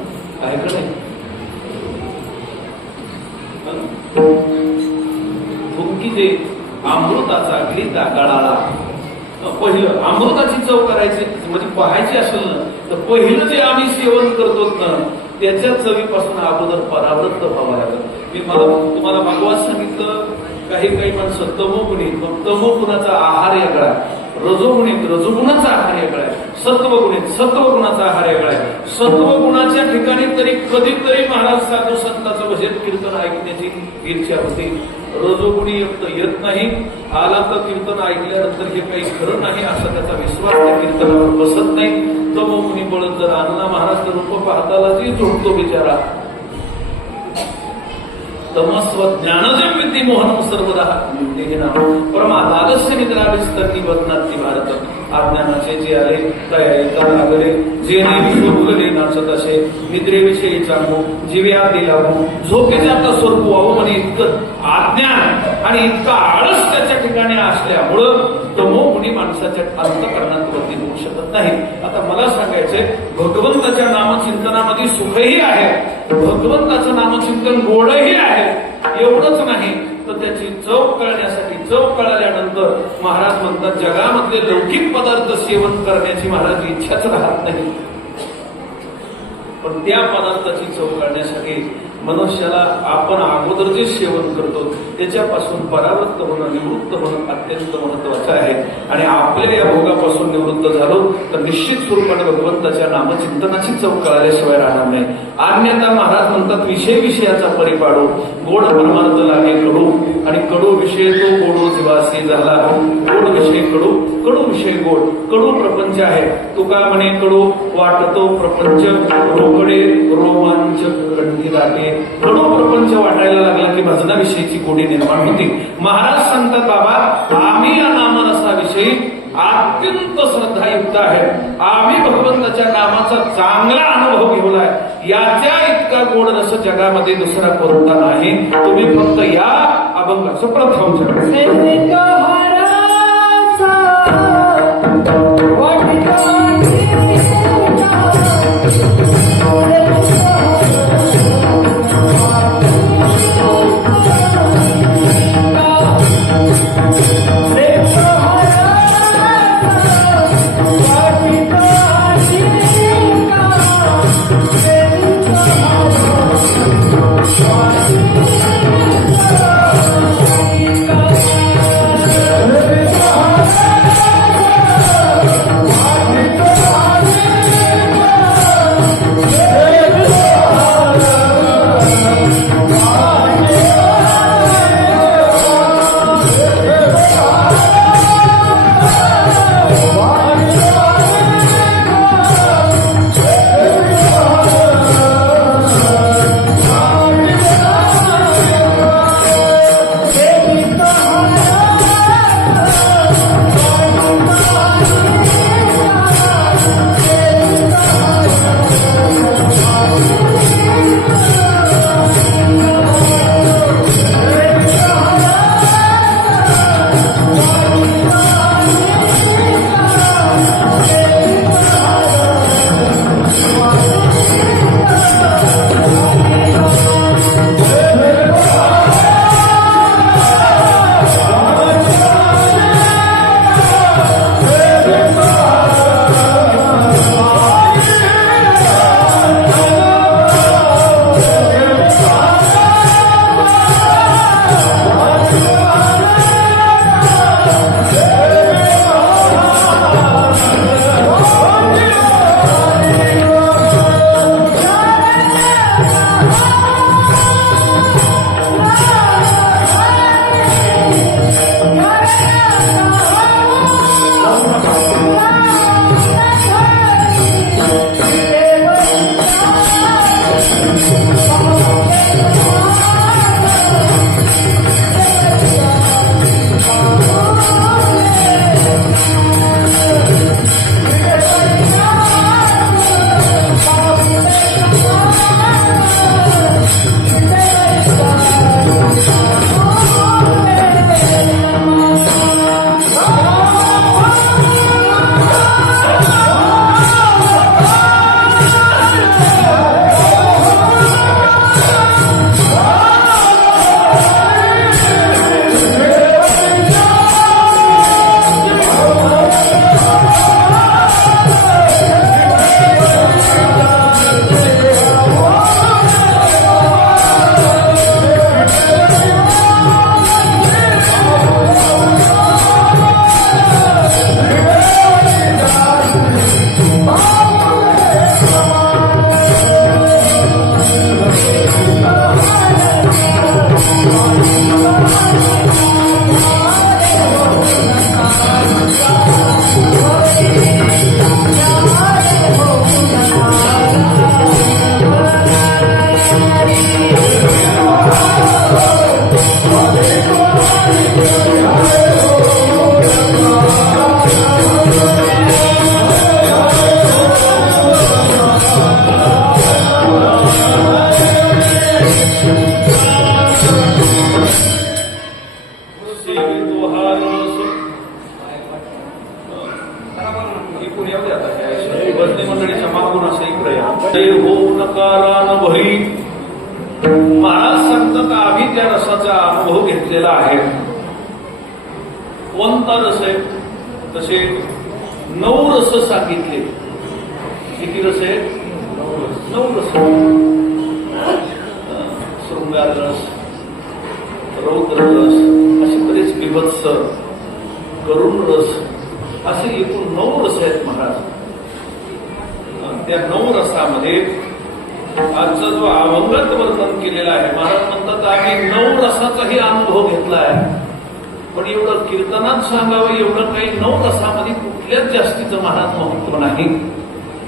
आहे का नाही? थुंकी जे अमृताचा गीता गळाला, पहिलं अमृताची चव करायची म्हणजे पाहायची असेल ना तर पहिलं जे आम्ही सेवन करतो ना त्याच्या चवीपासून अगोदर परावृत्त व्हावं लागत. मला तुम्हाला भगवान सांगितलं काही माणसं तमोगुणी, मग तमोगुणाचा आहार वेगळा, रजोगुणीत रजोगुणाचा आहार वेगळा आहे, सत्वगुणीत सत्वगुणाचा आहार वेगळा आहे. सत्वगुणाच्या ठिकाणी तरी कधीतरी महाराज साधू संतांचं भजन कीर्तन ऐकण्याची इच्छा होती. रजोगुणी येत नाही, आला तर कीर्तन ऐकल्यानंतर हे काही खरं नाही असा त्याचा विश्वास त्या कीर्तनावर बसत नाही. तमोगुणी बळत जर आणला महाराज तर रूप पाहताला जी झोपतो बिचारा. तमस्व ज्ञानजम विद्धी मोहन सर्वदा परमालालस्य निद्रा विस्तरती बदनाती भारत. अज्ञानाचे जे आले तयारीचा लागले, जे नेहमी भुगले नाचत असे, निद्रेविषयी चांगू जीव्या दिलावू झोपेचे आता स्वरूप व्हावं म्हणे. इतकं अज्ञान आणि इतका आळस त्याच्या ठिकाणी असल्यामुळं तमोगुणी माणसाच्या अंतःकरणात वृद्धी होऊ शकत नाही. आता मला सांगायचंय भगवंताच्या नामचिंतनामध्ये सुखही आहे, भगवंताचं नामचिंतन गोडही आहे. एवढंच नाही तर त्याची चव कळण्यासाठी, चव कळाल्यानंतर महाराज म्हणतात जगामधले लौकिक पदार्थ सेवन करण्याची महाराज इच्छाच राहत नाही. पण त्या पदार्थाची चव कळण्यासाठी मनुष्याला आपण अगोदर जे सेवन करतो त्याच्यापासून परावृत्त होणं, निवृत्त होणं अत्यंत महत्वाचं आहे. आणि आपल्याला या भोगापासून निवृत्त झालो तर निश्चित स्वरूपाने भगवंताच्या नामचिंतनाची चव कळाल्याशिवाय राहणार नाही. अन्यथा महाराज म्हणतात विषय विषयाचा परिपाडो, गोड परमार्थ लागे कडू, आणि कडू विषय तो गोडो जीवासी झाला. गोड विषय कडू, कडू विषय गोड. कडू प्रपंच आहे, तुका म्हणे कडू वाटतो प्रपंच, रोकडे रोमांच कंठी राखे. कडू प्रपंच वाटायला लागला की भजनाविषयीची गोडी निर्माण होती. महाराज सांगतात बाबा आम्ही या नामरसाविषयी अत्यंत श्रद्धायुक्त आहे. आम्ही भगवंताच्या नामाचा चांगला अनुभव घेऊलाय. याच्या इतका गोड रस जगामध्ये दुसरा कोणता नाही. तुम्ही फक्त या अभंगाचं प्रथम महाराज सांगतात आम्ही त्या रसाचा अनुभव घेतलेला आहे. कोणता रस आहे? तसे 9 रस सांगितले. किती रस आहे? 9 रस. शृंगार रस, रौद्र रस, असे बरेच विभत्स, करुण रस, असे एकूण 9 रस आहेत महाराज. त्या 9 रसामध्ये आजचा जो अभंगात वर्णन केलेला आहे, महाराज म्हणतात आम्ही 9 रसाचाही अनुभव घेतला आहे. पण एवढं कीर्तनात सांगावं एवढं काही 9 रसामध्ये कुठल्याच जास्तीचं महाराज महत्व नाही.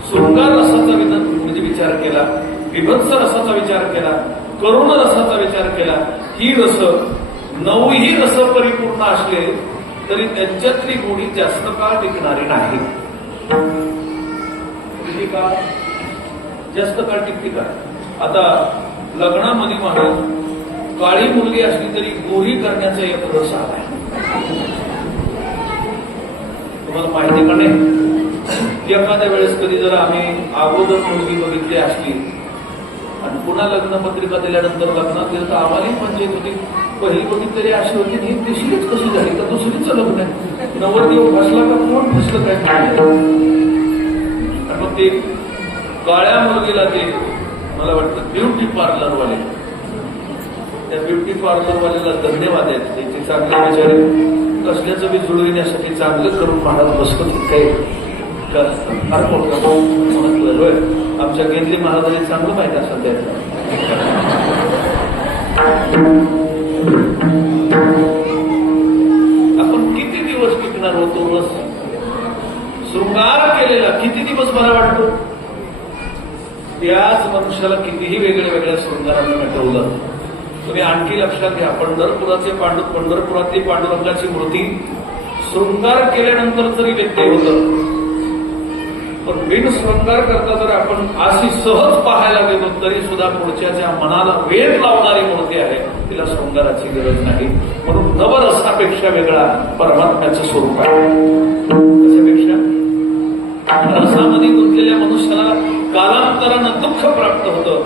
शृंगार रसाचा म्हणजे विचार केला, विभत्स रसाचा विचार केला, करुण रसाचा विचार केला. ही रस 9ही रस परिपूर्ण असले तरी त्यांच्यातली गोडी जास्त काळ टिकणारी नाही. का जास्त काळ टिकते का? आता लग्नामध्ये महाराज काळी मुलगी असली तरी गोरी करण्याचा एक रस आहे. तुम्हाला माहिती का नाही? एखाद्या वेळेस कधी जर आम्ही अगोदर मुलगी बघितली असली आणि पुन्हा लग्न पत्रिका दिल्यानंतर लग्नात गेलं तर आम्हालाही पंचायत होती, पहिली बघितलेली अशी होती ही तिसरीच कशी झाली का दुसरीच लग्न आहे, नवरदेव फसला का कोण फसलं काय? मग ते काळ्या मुलगीला ते मला वाटतं ब्युटी पार्लरवाले, त्या ब्युटी पार्लरवाल्याला धन्यवाद आहेत. त्यांची चांगले विचार कसल्याचं बी जुळविण्यासाठी चांगलं करून महाराज बसवत काही फार मोठं महत्व होय. आमच्या केंद्रीय महाराजांनी चांगलं माहिती असेल त्याचं. आपण किती दिवस टिकणार होतो? रस शृंगार केलेला किती दिवस मला वाटतो? त्याच मनुष्याला कितीही वेगळ्या वेगळ्या शृंगाराने नटवलं. तुम्ही आणखी लक्षात घ्या, पंढरपुरातली पांडुरंगाची मूर्ती शृंगार केल्यानंतर जरी व्यत्यय होतं, पण बिन शृंगार करता जर आपण अशी सहज पाहायला गेलो तरी सुद्धा पुढच्याच्या मनाला वेध लावणारी मूर्ती आहे, तिला शृंगाराची गरज नाही. म्हणून नवरसापेक्षा वेगळा परमात्म्याचं स्वरूप आहे. त्याच्यापेक्षा रसामध्ये गुंतलेल्या मनुष्याला कालांतरानं दुःख प्राप्त होतं.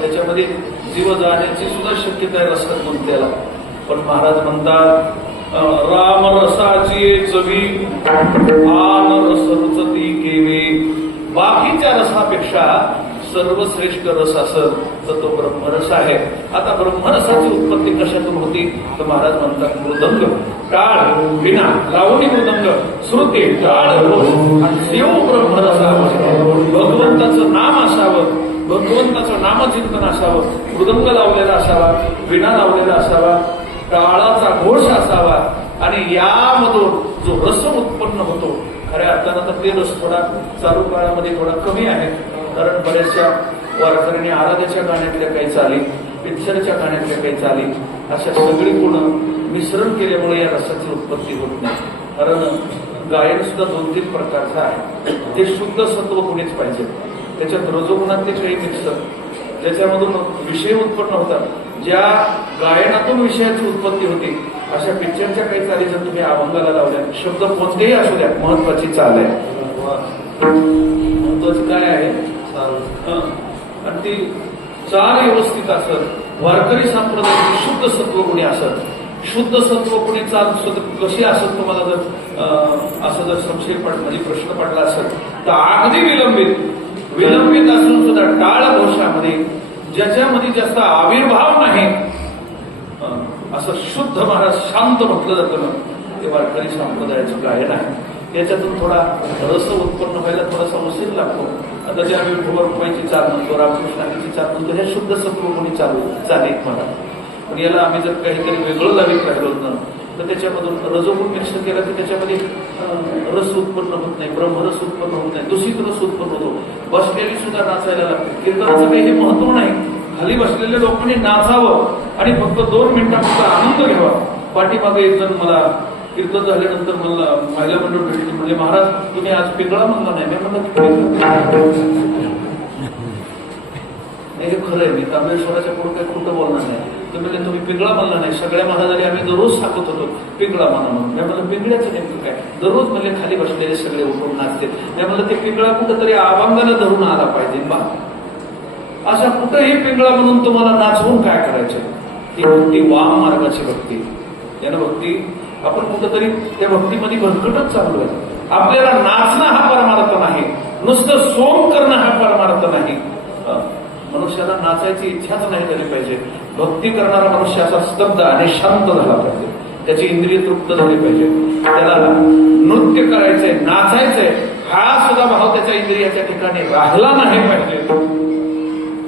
त्याच्यामध्ये जीव जाण्याची सुद्धा शक्यता आहे रसात गुंतलेला. पण महाराज म्हणतात राम रसाची चवी आन रस रुचती केवी. बाकीच्या रसापेक्षा सर्वश्रेष्ठ रस असत तर तो ब्रह्मरस आहे. आता ब्रह्मरसाची उत्पत्ती कशातून होती तर महाराज म्हणतात मृदंग, टाळ, विणा, लावणी मृदंग, श्रुती, टाळ, घोष आणि देव ब्रह्मरसावर भगवंताचं नाम असावं, भगवंताचं नामचिंतन असावं, मृदंग लावलेला असावा, विणा लावलेला असावा, टाळाचा घोष असावा. आणि यामधून जो रस उत्पन्न होतो, खऱ्या अर्थानं तर ते रस थोडा चालू काळामध्ये थोडा कमी आहे. कारण बऱ्याचशा वारकऱ्यांनी आराध्याच्या गाण्यातल्या काही चाली, पिक्चरच्या गाण्यातल्या काही चाली अशा सगळी गुण मिश्रण केल्यामुळे या रसाची उत्पत्ती होत नाही. कारण गायन सुद्धा 2-3 प्रकारचं आहे. ते शुद्ध सत्व कोणीच पाहिजे. त्याच्यात रजोगुणातले काही मिक्स, ज्याच्यामधून विषय उत्पन्न होतात, ज्या गायनातून विषयाची उत्पत्ती होते, अशा पिक्चरच्या काही चाली जर तुम्ही अभंगाला लावल्या, शब्द कोणतेही असू द्या, महत्वाची चाल आहे. महत्वाचं काय आहे? आणि ती चाल व्यवस्थित असत. वारकरी संप्रदायाची शुद्ध सत्वगुणी असत. शुद्ध सत्वगुणी चाल कशी असत? तुम्हाला जर असं जर संशय म्हणजे प्रश्न पडला असेल तर अगदी विलंबित असून सुद्धा टाळ घोषामध्ये ज्याच्यामध्ये जास्त आविर्भाव नाही असं शुद्ध महाराज शांत म्हटलं जातं ना, ते वारकरी संप्रदायाचं गायन आहे. त्याच्यातून थोडा रस उत्पन्न व्हायला थोडासा उशीर लागतो. आता ज्या विठोबा रुपयाची चाल म्हणतो, रामकृष्णाची चाल म्हणतो, ह्या शुद्ध सत्व कोणी चालेल मला. पण याला आम्ही जर काहीतरी वेगळं लावित राहिलो ना तर त्याच्यामधून रजोगुण मिक्स केला की त्याच्यामध्ये रस उत्पन्न होत नाही, ब्रह्मरस उत्पन्न होत नाही, दूषित रस उत्पन्न होतो. बसलेली सुद्धा नाचायला लागते. कीर्तनाचं काही हे महत्व नाही. खाली बसलेल्या लोकांनी नाचावं आणि फक्त 2 मिनिटांचा आनंद घ्यावा. पाठीमागे एक जण मला कीर्तन झाल्यानंतर मला महिला मंडळ भेटली, म्हणजे महाराज तुम्ही आज पिंगळा म्हणला नाही. मी म्हणलं हे खरं आहे, मी तांबेश्वराच्या पुढे काही खोटं बोलणार नाही. तुम्ही पिंगळा म्हणला नाही. सगळ्या महाराजांनी आम्ही दररोज सांगत होतो पिंगळा म्हणा म्हणून. मी म्हणलं पिंगळ्याचं नेमकं काय? दररोज म्हणजे खाली बसलेले सगळे उठून नाचते. मी म्हणलं ते पिंगळा कुठं तरी अभंगाला धरून आला पाहिजे बा. अशा कुठंही पिंगळा म्हणून तुम्हाला नाचवून काय करायचं? ही भक्ती वाम मार्गाची भक्ती. यानं भक्ती आपण कुठंतरी त्या भक्तीमध्ये भरकटच चालू आहे. आपल्याला नाचणं हा परमार्थ नाही, नुसतं सोंग करणं हा परमार्थ नाही. मनुष्याला नाचायची इच्छाच नाही झाली पाहिजे. भक्ती करणारा मनुष्य असा स्तब्ध आणि शांत झाला पाहिजे. त्याची इंद्रिय तृप्त झाली पाहिजे. त्याला नृत्य करायचंय, नाचायचंय हा सुद्धा भाव त्याच्या इंद्रियाच्या ठिकाणी राहिला नाही पाहिजे.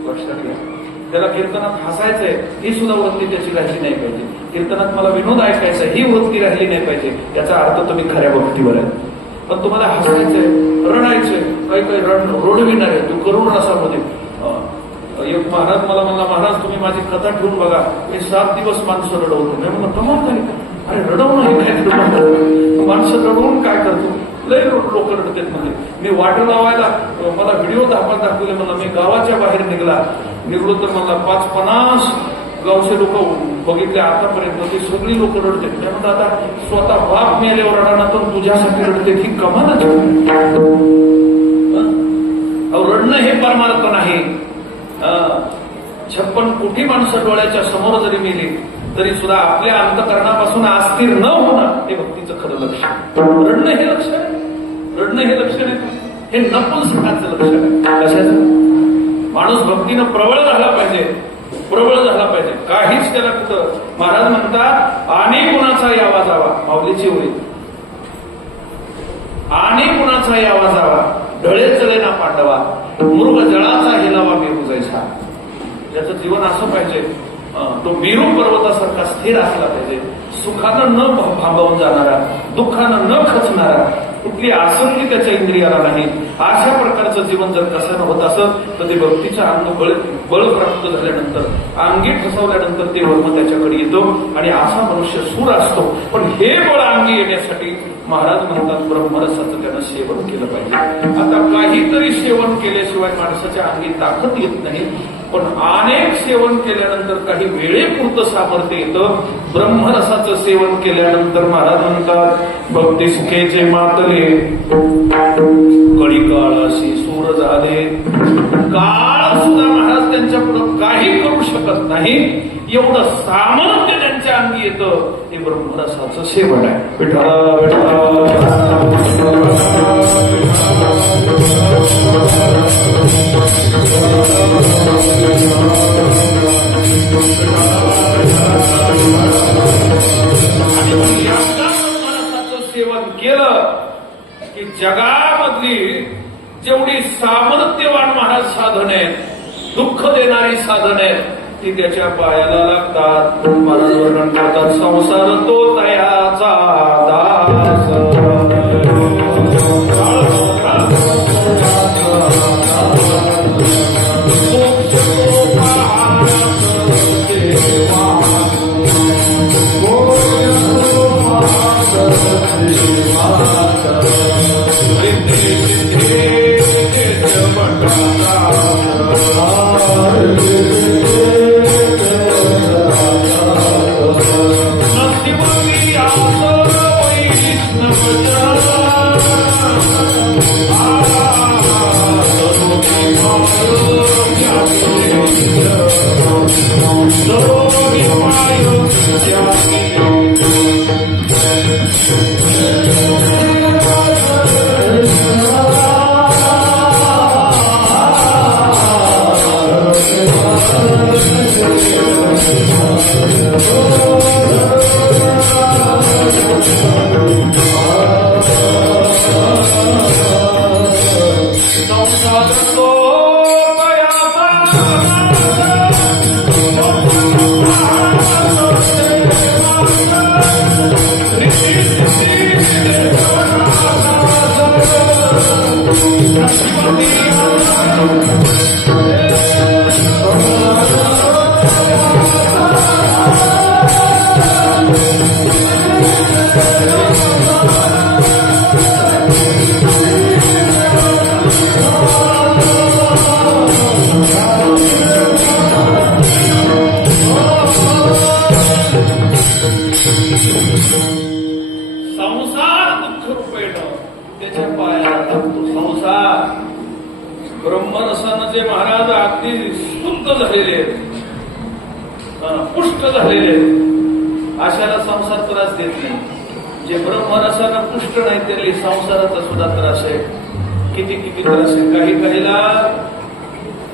लक्षात घ्या. त्याला कीर्तनात हसायचंय ही सुद्धा वृत्ती त्याची राहिली नाही पाहिजे. कीर्तनात मला विनोद ऐकायचा ही वृत्ती राहिली नाही पाहिजे. त्याचा अर्थ तुम्ही खऱ्या भक्तीवर आहे. पण तुम्हाला हसायचंय, रडायचंय, काही रोडविणार आहे तू करुण रसामध्ये. एक महाराज मला म्हणला, महाराज तुम्ही माझी कथा ठेवून बघा, हे 7 दिवस माणसं रडवतो. मी म्हणलं कमाल झाली. अरे रडवणं हे काय? माणसं रडवून काय करतो? लय लोक रडतात. म्हणजे मी वाटू लावायला मला व्हिडिओ दाखवले. मला मी गावाच्या बाहेर निघलो तर मला 5-50 गावचे लोक बघितले आतापर्यंत. ती सगळी लोक रडते. त्यामुळे आता स्वतः बाप मेल्यावर रडाना पण तुझ्यासाठी रडते. ही कमालच. रडणं हे परमार्थ नाही. 56 कोटी माणसं डोळ्याच्या समोर जरी मेली तरी सुद्धा आपल्या अंतकरणापासून अस्थिर न होणं हे भक्तीचं खरं लक्षण. रडणं हे लक्षण आहे. रडणं हे लक्षण आहे. हे नपुंसकाचं लक्षण आहे. कशाचं? माणूस भक्तीनं प्रबळ झाला पाहिजे. प्रबळ झाला पाहिजे. काहीच त्याला कुठं. महाराज म्हणतात आणि कुणाचा यावा जावा. माऊलीची होईल आणि कुणाचा यावा जावा, ढळे चळे ना पांडवा, मृग जळाचा हिलावा मेरू जैसा. त्याचं जीवन असं पाहिजे. तो मेरू पर्वतासारखा स्थिर असला पाहिजे. सुखानं न भांबावून जाणारा, दुःखानं न खचणारा, कुठली आसक्ती त्याच्या इंद्रियाला नाही. अशा प्रकारचं जीवन जर कशानं होत असत तर ते भक्तीच्या अंग बळ प्राप्त झाल्यानंतर, अंगी ठसवल्यानंतर ते वर्म त्याच्याकडे येतो आणि असा मनुष्य सूर असतो. पण हे बळ अंगी येण्यासाठी महाराज म्हणतात ब्रह्मरसाचं त्यानं सेवन केलं पाहिजे. आता काहीतरी सेवन केल्याशिवाय माणसाच्या अंगी ताकद येत नाही. पण अनेक सेवन केल्यानंतर काही वेळेपुरतं सामर्थ्य येतं. ब्रह्मरसाचं सेवन केल्यानंतर महाराज म्हणतात भक्ती सुखेचे मातले कळी काळाशी सूर झाले. काळ सुद्धा महाराज त्यांच्या पुढे काही करू शकत नाही. एवढं सामर्थ्य त्यांच्या अंगी येतं. हे ब्रह्मरसाचं सेवन आहे. सेवन केलं की जगामधली जेवढी सामर्थ्यवान महाराज साधन आहेत, दुःख देणारी साधन आहेत, ती त्याच्या पायाला लागतात. महाराज वर्णन करतात संसार तो तयाचा दास. संसार दुःख रुपेण त्याच्या पायाला लागतो. संसार ब्रह्मरसानं जे महाराज अगदी स्तुत झालेले आहेत, पुष्ट झालेले आहेत, अशाला संसार त्रास देत नाही. जे ब्रह्मरसानं पुष्ट नाही त्याला संसाराचा सुद्धा त्रास आहे. किती किती त्रास आहे. काही काहीला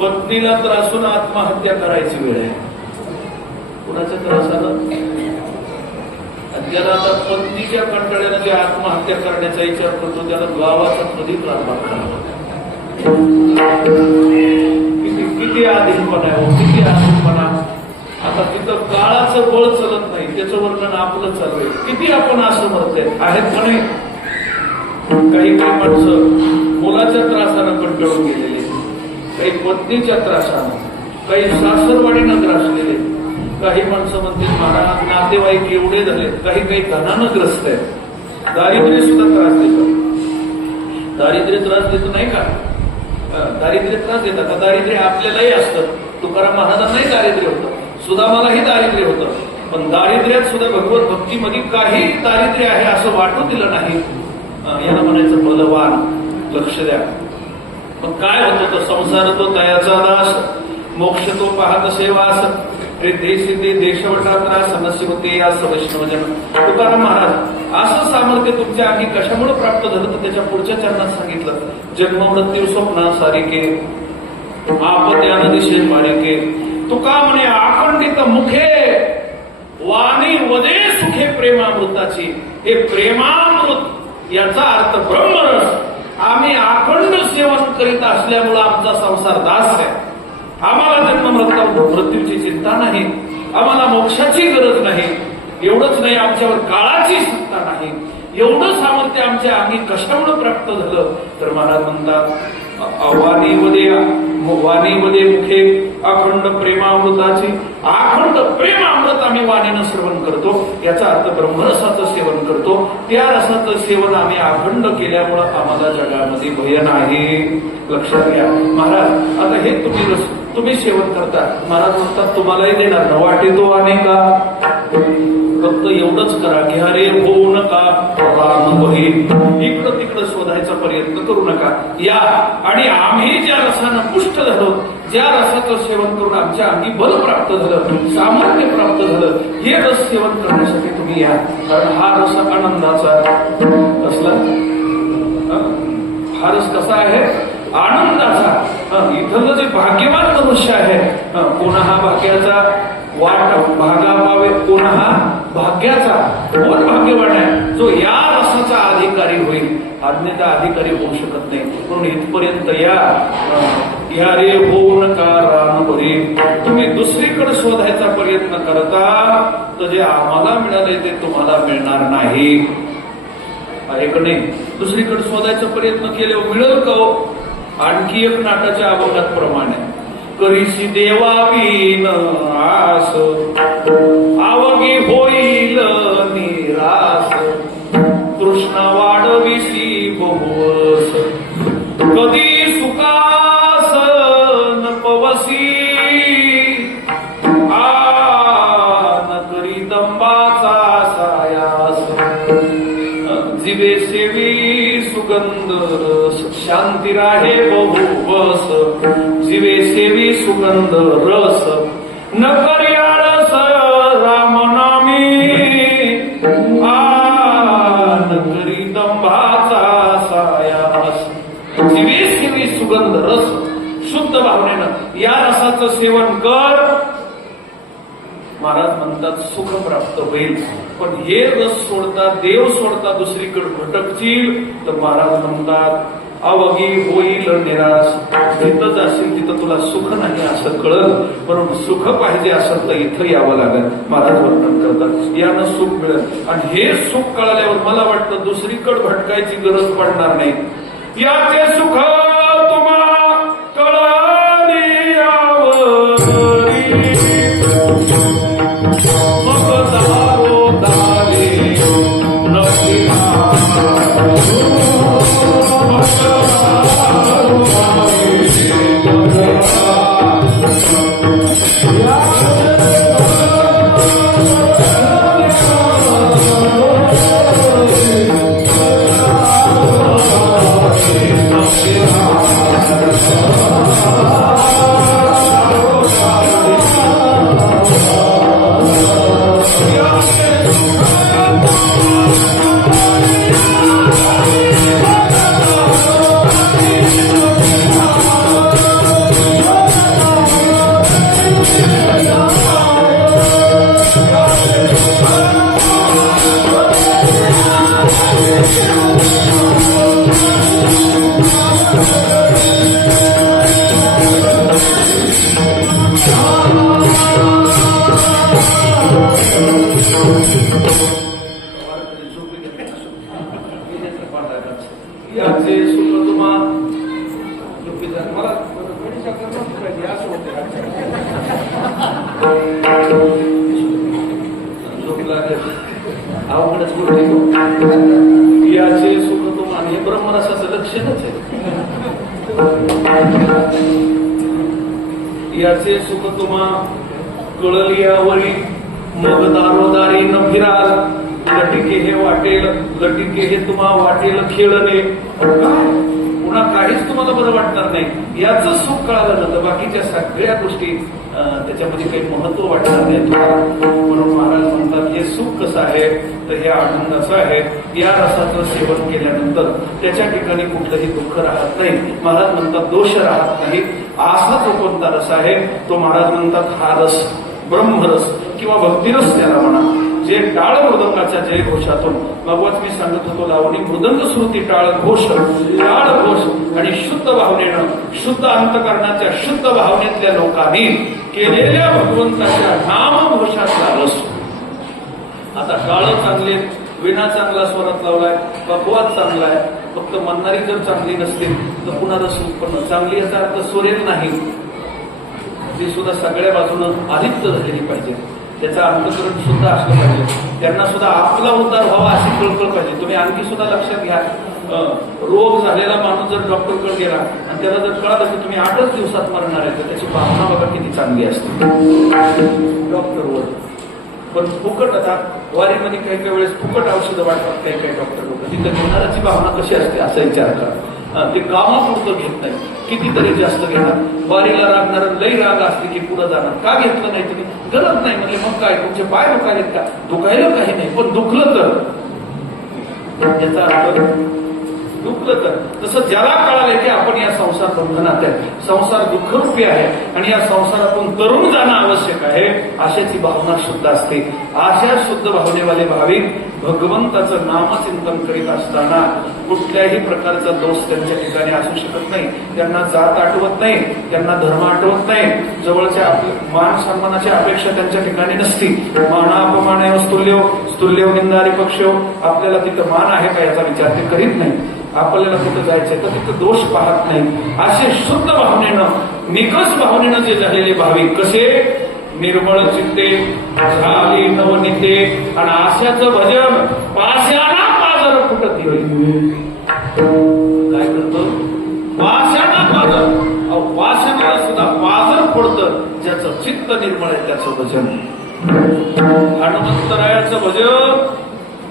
पत्नीला त्रासून आत्महत्या करायची वेळ आहे. कुणाच्या त्रासानं? ज्याला आता पत्नीच्या कंटाळ्यानं जे आत्महत्या करण्याचा विचार करतो त्याला गावाचा कधी त्रास लागला. किती किती आधीनपणा आहे, किती आधीनपणा. आता तिथं काळाचं बळ चलत नाही, त्याचं वर्णन आपलं चालू आहे. किती आपण असं म्हणतोय आहेत का नाही? काही काही माणसं मुलाच्या त्रासानं कंटाळून गेलेले, काही पत्नीच्या त्रासानं, काही सासरवाडीनं त्रासलेले, काही माणसं म्हणतील महाराज नातेवाईक एवढे झाले, काही काही धनानं ग्रस्त आहेत. दारिद्र्य सुद्धा त्रास देतात. दारिद्र्य त्रास देतो नाही का? दारिद्र्य त्रास देतात. दारिद्र्य आपल्यालाही असतं. तुकाराम महाराजांनाही दारिद्र्य होतं, सुदामालाही दारिद्र्य होतं. पण दारिद्र्यात सुद्धा भगवत भक्तीमध्ये काही दारिद्र्य आहे असं वाटू दिलं नाही. याला म्हणायचं बलवान. लक्ष द्या. मग काय होतं? तो संसार तो दयाचा दास, मोक्ष तो पाहत सेवास, सिद्धे देशवटात्रास नशिवते या वैष्णवजन. तुकाराम महाराज असं सामर्थ्य तुमच्या अंगी कशामुळे प्राप्त झालं तर त्याच्या पुढच्या चरणात सांगितलं. जन्म मृत्यू स्वप्ना सारिके आपत्यान दिशे मारिके. तुका म्हणे आखंडित मुखे वाणी वदे सुखे प्रेमामृताची. हे प्रेमामृत याचा अर्थ ब्रह्मरस. आम्ही अखंड सेवन करीत असल्यामुळे आमचा संसार दास आहे. आम्हाला जन्म मृत्यूची चिंता नाही, आम्हाला मोक्षाची गरज नाही. एवढंच नाही, आमच्यावर काळाची सत्ता नाही. एवढं सामर्थ्य आमच्या अंगी कशामुळे प्राप्त झालं तर महाराज म्हणतात वाणीमध्ये मुखे अखंड प्रेमामृताची. अखंड प्रेमामृत आम्ही वाणीनं श्रवण करतो, याचा अर्थ ब्रह्मरसाचं सेवन करतो. त्या रसाचं सेवन आम्ही अखंड केल्यामुळं आम्हाला जगामध्ये भय नाही. लक्षात घ्या महाराज. आता हे तुम्ही सेवन करता. महाराज म्हणतात तुम्हालाही देणार न वाटे तो अनेका. फक्त एवढंच करा, घ्या रे होऊ नका राम बही. इकडं तिकडं शोधायचा प्रयत्न करू नका. या आणि आम्ही ज्या रसानं पुष्ट झालो, ज्या रसाचं सेवन करून आमच्या अंगी बल प्राप्त झालं, सामर्थ्य प्राप्त झालं, हे रस सेवन करण्यासाठी तुम्ही या. कारण हा रस आनंदाचा कसला? हा रस कसा आहे? आनंदाचा. इथलं जे भाग्यवान मनुष्य आहे, कोणा हा भाग्याचा वाट भागा पावे, कोणा हा भाग्याचा. कोण भाग्यवान आहे? जो या रसाचा अधिकारी होईल. आज्ञेचा अधिकारी होऊ शकत नाही. म्हणून इथपर्यंत या रे होऊ नका राम बरे. तुम्ही दुसरीकडे शोधायचा प्रयत्न करता तर जे आम्हाला मिळाले ते तुम्हाला मिळणार नाही. आहे का नाही? दुसरीकडे शोधायचा प्रयत्न केल्यावर मिळेल का हो? आणखी एक नाटाच्या अभंगात प्रमाणे करीसी देवावीन आस आवगी होईल निरास. कृष्ण वाढविसी बहुवस कधी सुखास न पवसी. न करी दंबाचा सायास जिवे सेवी सुगंध रस. शांती राहे बहुवस जिवे सेवी सुगंध रस. न कर्याळस रामनामी. न करी दंभाचा सायास. जिवे सेवी सुगंध रस. शुद्ध भावनेनं या रसाचं सेवन कर. महाराज म्हणतात सुख प्राप्त होईल. पण हे रस सोडता, देव सोडता दुसरीकडे भटकतील तर महाराज म्हणतात अवघी होईल निराश. जिथं जाशील तिथं तुला सुख नाही असं कळलं. म्हणून सुख पाहिजे असेल तर इथं यावं लागेल. महाराज वर्णन करतात यानं सुख मिळेल. आणि हे सुख कळाल्यावर मला वाटतं दुसरीकडे भटकायची गरज पडणार नाही. याचे सुख तुम्हा कळली यावरी. मग दारो दाले नशिहा. झोप लागेल अवघडच गोष्टी याचे सुख तुम्हाला हे ब्रह्मरसाचं लक्षणच आहे. याचे सुख तुम्हा कळलियावरी मग दारोदारी न फिराल लटिके हे वाटेल लटिके हे तुम्हा वाटेल खेळणे पुन्हा काहीच तुम्हाला बरं वाटणार नाही. याचं सुख कळालं जातं बाकीच्या सगळ्या गोष्टी त्याच्यामध्ये काही महत्व वाटणार नाही तुम्हाला. म्हणून महाराज म्हणतात हे सुख कसं आहे तर हे आनंदाचं आहे. या रसाचं सेवन केल्यानंतर त्याच्या ठिकाणी कुठलंही दुःख राहत नाही. महाराज म्हणतात दोष राहत नाही. असा जो कोणता रस आहे तो महाराज म्हणतात हा रस ब्रह्मरस किंवा भक्तिरस त्याला म्हणा. जे टाळ मृदंगाच्या जय घोषातून भगवत मी सांगत होतो लावणी मृदंग श्रुती टाळ घोष टाळ घोष आणि शुद्ध भावनेनं शुद्ध अंतकरणाच्या शुद्ध भावनेतल्या लोकांनी केलेल्या भगवंताच्या नामघोषाचा रस. आता टाळ चांगले विना चांगला स्वरात लावलाय बकवाद चांगला आहे फक्त म्हणणारी जर चांगली नसतील तर पुन्हा रस उत्पन्न चांगली याचा अर्थ सुरेल नाही. ती सुद्धा सगळ्या बाजूनं आदित्य झालेली पाहिजे. त्याचं अंतकरण सुद्धा असलं पाहिजे. त्यांना सुद्धा आपला उद्धार व्हावा अशी कळकळ पाहिजे. तुम्ही आणखी सुद्धा लक्षात घ्या रोग झालेला माणूस जर डॉक्टरकडे गेला आणि त्याला जर कळालं की तुम्ही 8च दिवसात मरणार आहे तर त्याची भावना बघा किती चांगली असते डॉक्टरवर. पण फुकट आता वारीमध्ये काही काही वेळेस फुकट औषधं वाटतात काही काही डॉक्टर लोक. तिथं घेणाऱ्याची भावना कशी असते असा विचार करा. ते कामापुरतं घेत नाही कितीतरी जास्त घेणार. वारीला लागणार लई राग असते की पुढे जाणार का घेतलं नाही तुम्ही गरज नाही म्हणजे मग काय तुमचे पाय दुखायलेत का दुखायला काही नाही पण दुखलं तर याचा अर्थ दुखलं तर तसं ज्याला कळालंय की आपण या संसार बंधनात आहे संसार दुःखरूपी आहे आणि या संसारातून तरुण जाणं आवश्यक आहे अशाची भावना शुद्ध असते. अशा शुद्ध भावनेवाले भाविक भगवंताचं नामचिंतन करीत असताना कुठल्याही प्रकारचा दोष त्यांच्या ठिकाणी असू शकत नाही. त्यांना जात आठवत नाही त्यांना धर्म आठवत नाही. जवळच्या मान सन्मानाची अपेक्षा त्यांच्या ठिकाणी नसती. मानापमाने स्तुल्यो स्तुल्यो निंदारी पक्षो आपल्याला तिथं मान आहे का याचा विचार ते करीत नाही. आपल्याला कुठं जायचंय तर तिथं दोष पाहत नाही. असे शुद्ध भावनेनं निकष भावनेनं जे झालेले भाविक कसे निर्मळ चित्ते झाली नवनिते आणि आशाचं भजन पाशाना पाजर फुटत होईल. काय करतो पाशाना पाजर पाशाला सुद्धा पाजर पडतं ज्याचं चित्त निर्मळ आहे त्याचं भजन. हनुमंतरायाचं भजन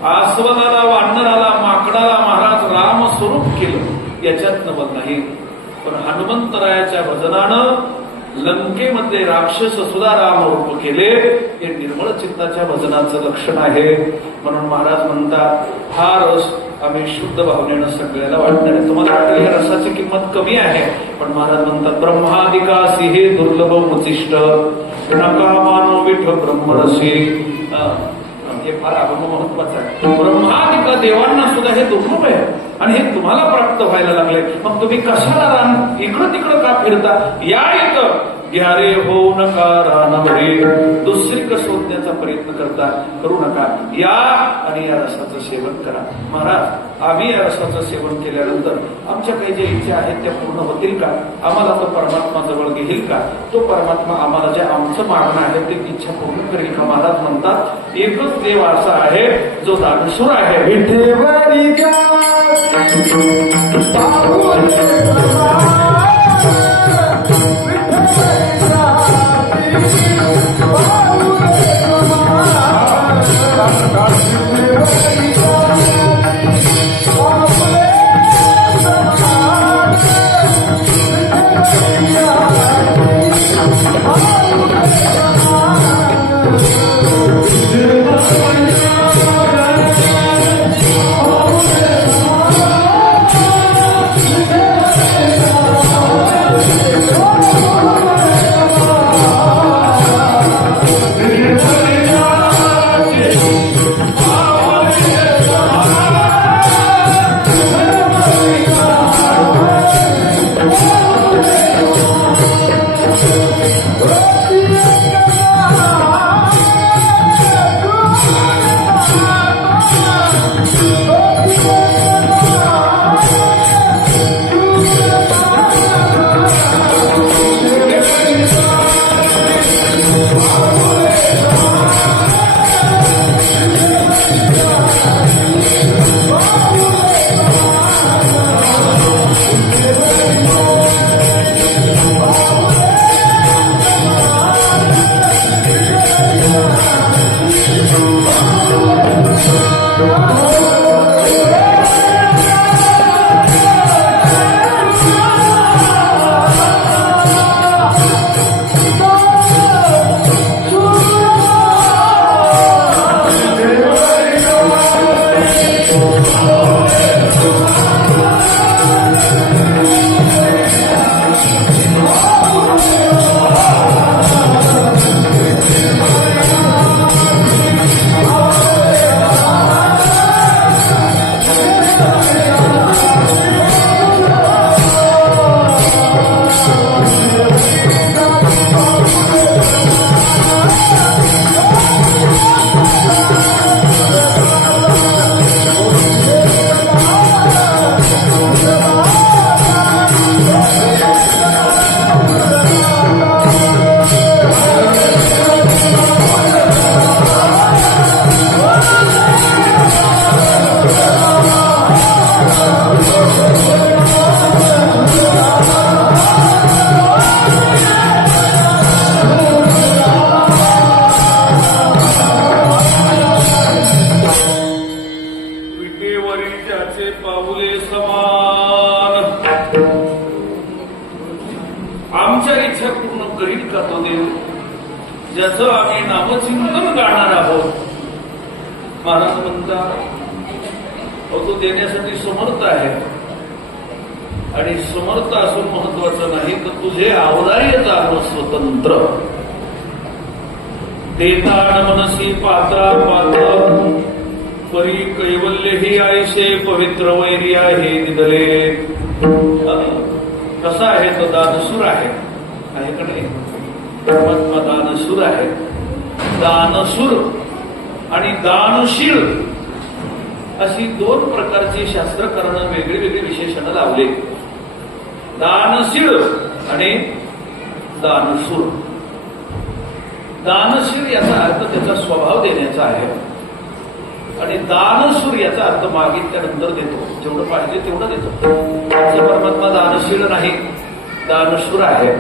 आस्वदाला वानराला माकडाला महाराज राम स्वरूप केलं याच्यात नवल नाही. पण हनुमंतरायाच्या भजनानं लंकेमध्ये राक्षस सुद्धा राम रूप केले. हे निर्मळ चित्ताच्या भजनाचं लक्षण आहे. म्हणून महाराज म्हणतात हा रस आम्ही शुद्ध भावनेनं सगळ्याला वाटणार आहे. तुम्हाला वाटेल या रसाची किंमत कमी आहे पण महाराज म्हणतात ब्रह्मादिकासी हे दुर्लभ उचिष्ट नका मानो विठ ब्रह्मरसी. हे फार अनुभव महत्वाचा आहे. ब्रह्मादिका देवांना सुद्धा हे दुर्लभ आहे आणि हे तुम्हाला प्राप्त व्हायला लागले. मग तुम्ही कशाला रान इकडं तिकडं का फिरता. या इथं घ्यारे होऊ नका रानभरे दुसरीकडे शोधण्याचा प्रयत्न करू नका. या आणि या रसाचं सेवन करा. महाराज आम्ही या रसाचं सेवन केल्यानंतर आमच्या काही ज्या इच्छा आहेत त्या पूर्ण होतील का. आम्हाला तो परमात्मा जवळ घेईल का. तो परमात्मा आम्हाला जे आमचं मागणं आहे ते इच्छा पूर्ण करेल का. महाराज म्हणतात एकच देव असा आहे जो दानशूर आहे. ज्याचं आम्ही नामचिंतन गाणार आहोत. महाराज म्हणतात तो देण्यासाठी समर्थ आहे, आणि समर्थ असून महत्वाचं नाही तर तुझे आवराय जाणं स्वतंत्र. देताण मनसी पात्रा पात्र परी कैवल्य ही आयशे पवित्र वैर्या हे निधले. कसा आहे तो दानशूर आहे का नाही? परमात्मा दानशूर आहे. दानशूर आणि दानशील अशी दोन प्रकारची शास्त्रकरणं वेगळी वेगळी विशेषणं लावली. दानशील आणि दानशूर. दानशील याचा अर्थ त्याचा स्वभाव देण्याचा आहे, आणि दानशूर याचा अर्थ मागितल्यानंतर देतो, जेवढं पाहिजे तेवढं देतो. परमात्मा दानशील नाही, दानशूर आहे.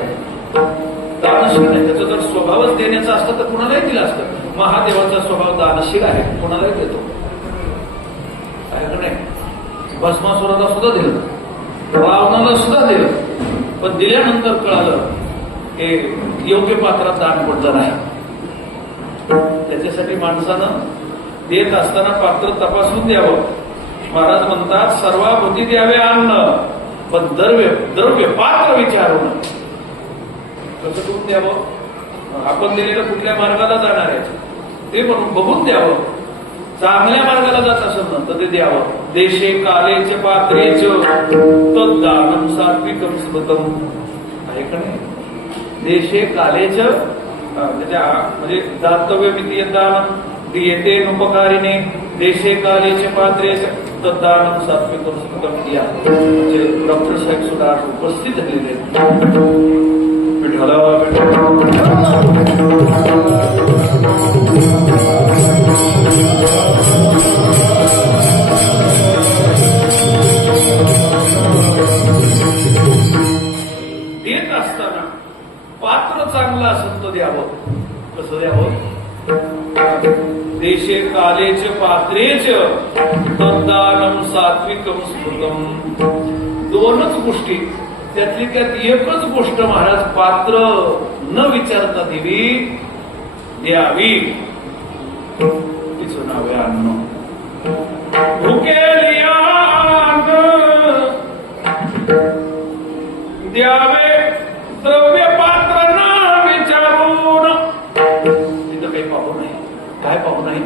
दानशील नाही, त्याचा जर स्वभावच देण्याचा असतं तर कुणालाही दिलं असतं. महादेवाचा स्वभाव दानशील आहे, कुणालाही देतो. आहे का नाही? भस्मासुराला सुद्धा दिलं, रावणाला सुद्धा दिलं, पण दिल्यानंतर कळालं हे योग्य पात्रात दान पडलं नाही. त्याच्यासाठी माणसानं देत असताना पात्र तपासून द्यावं. महाराज म्हणतात सर्वाभूती द्यावे अन्न, पण द्रव्य पात्र विचारून कसं करून द्यावं. आपण दिलेलं कुठल्या मार्गाला जाणार आहे ते म्हणून बघून द्यावं. चांगल्या मार्गाला जात असेल ना तर ते द्यावं. देशे कालेच पात्रेच तद्दानम सात्विकम स्मृतम. आहे का नाही? देशे कालेच म्हणजे दातव्य मितीय दानम दियते उपकारिणे देशे कालेचे पात्रेच तद्दानम सात्विकम स्मृतम. या म्हणजे डॉक्टर साहेब सुद्धा उपस्थित झालेले देत असताना पात्र चांगलं असेल तर द्यावं. कसं द्यावं? देशे कालेच पात्रेच तद्दानम सात्विकम स्मृतम. दोनच गोष्टी, त्यातली त्यात एकच गोष्ट महाराज पात्र न विचारता दिली द्यावी. तिचं नाव आहे अन्न. भुकेलिया द्यावे द्रव्य पात्र न विचारून. तिथं काही पाहू नाही. काय पाहू नाही?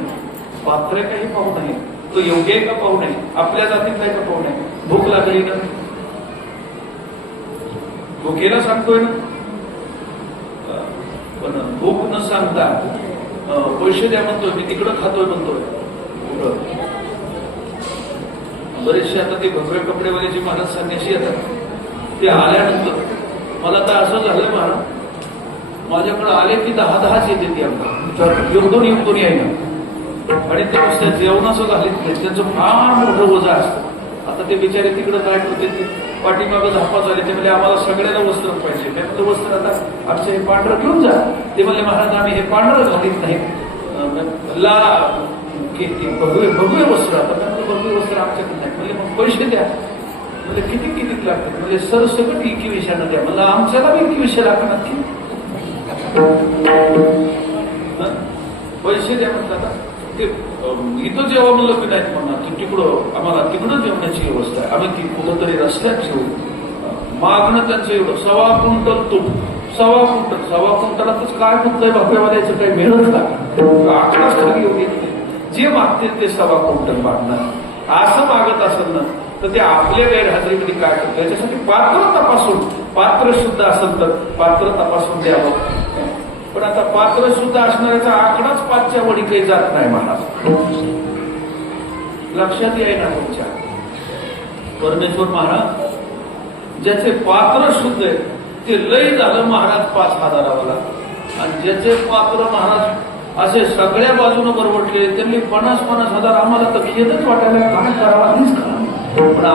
पात्र काही पाहू नाही. तो योग्य आहे का पाहू नाही? आपल्या जातीत आहे का पाहू नाही? भूक लागली ना भुकेला सांगतोय ना, पण भूक न सांगता पैसे द्या म्हणतोय, मी तिकडं खातोय म्हणतोय. बरेचसे आता ते भगवे कपडेवाले जे महाराज संन्यासी येतात ते आल्यानंतर मला तर असं झालंय महाराज, माझ्याकडे आले की 10-10 येते ती आमचा योगदोन आहे ना, आणि ते नुसत्या जेवणाचं घालीत त्यांचं फार मोठं वजा असतं. आता ते बिचारे तिकडं काय करते ते पाठीमागं झापा झाले. ते म्हणजे आम्हाला सगळ्यांना वस्त्र पाहिजे. मी म्हणतो वस्त्र आता आमचं हे पांढरं घेऊन जा. ते म्हणले महाराज आम्ही हे पांढरं घालीत नाही, भगवे वस्त्र. आता भगवे वस्त्र आमच्याकडे नाही. म्हणजे मग पैसे द्या. म्हणजे किती लागतात? म्हणजे सरसकट 21 द्या. मला आमच्याला बी 21 लागतात नक्की. पैसे द्या म्हणतात. ते इथं जेव्हा मुलं की नाहीत म्हणणार की तिकडं आम्हाला तिकडं जेवण्याची व्यवस्था आहे, आम्ही कुठंतरी रस्त्यात जेवू. मागणं त्यांचं एवढं 1.25 क्विंटल तूप. 1.25 क्विंटलातच काय म्हणतंय भगवेवाल्याचं काही मिळत का? आकडाच खाली एवढी जे मागतील ते 1.25 क्विंटल मागणार. असं मागत असेल ना तर ते आपल्या गैरहजेरीमध्ये काय करतं? त्याच्यासाठी पात्र तपासून, पात्र शुद्ध असेल तर पात्र तपासून द्यावं. पण आता पात्र सुद्धा असणाऱ्याचा आकडाच 5च्या वडी काही जात नाही महाराज. लक्षात येई ना तुमच्या? परमेश्वर महाराज ज्याचे पात्र शुद्ध आहे ते लय झालं महाराज 5,000वाला, आणि ज्याचे पात्र महाराज असे सगळ्या बाजूने बरवटले त्यांनी 50,000 आम्हाला तर खेदच वाटायला काय करावा हेच करा. पण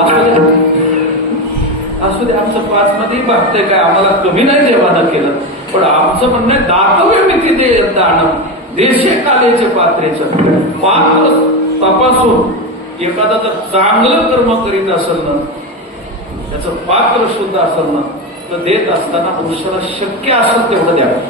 असू दे आमचं 5 मध्ये भागतंय काय, आम्हाला कमी नाही देवानं केलं. पण आमचं म्हणणं आहे दातव्य मिती दे दानम देशे कालेचे पात्रेचं. पात्र तपासून एखादा जर चांगलं कर्म करीत असेल ना, त्याचं पात्र शुद्ध असेल ना, तर देत असताना मनुष्याला शक्य असेल तेवढं द्यावं.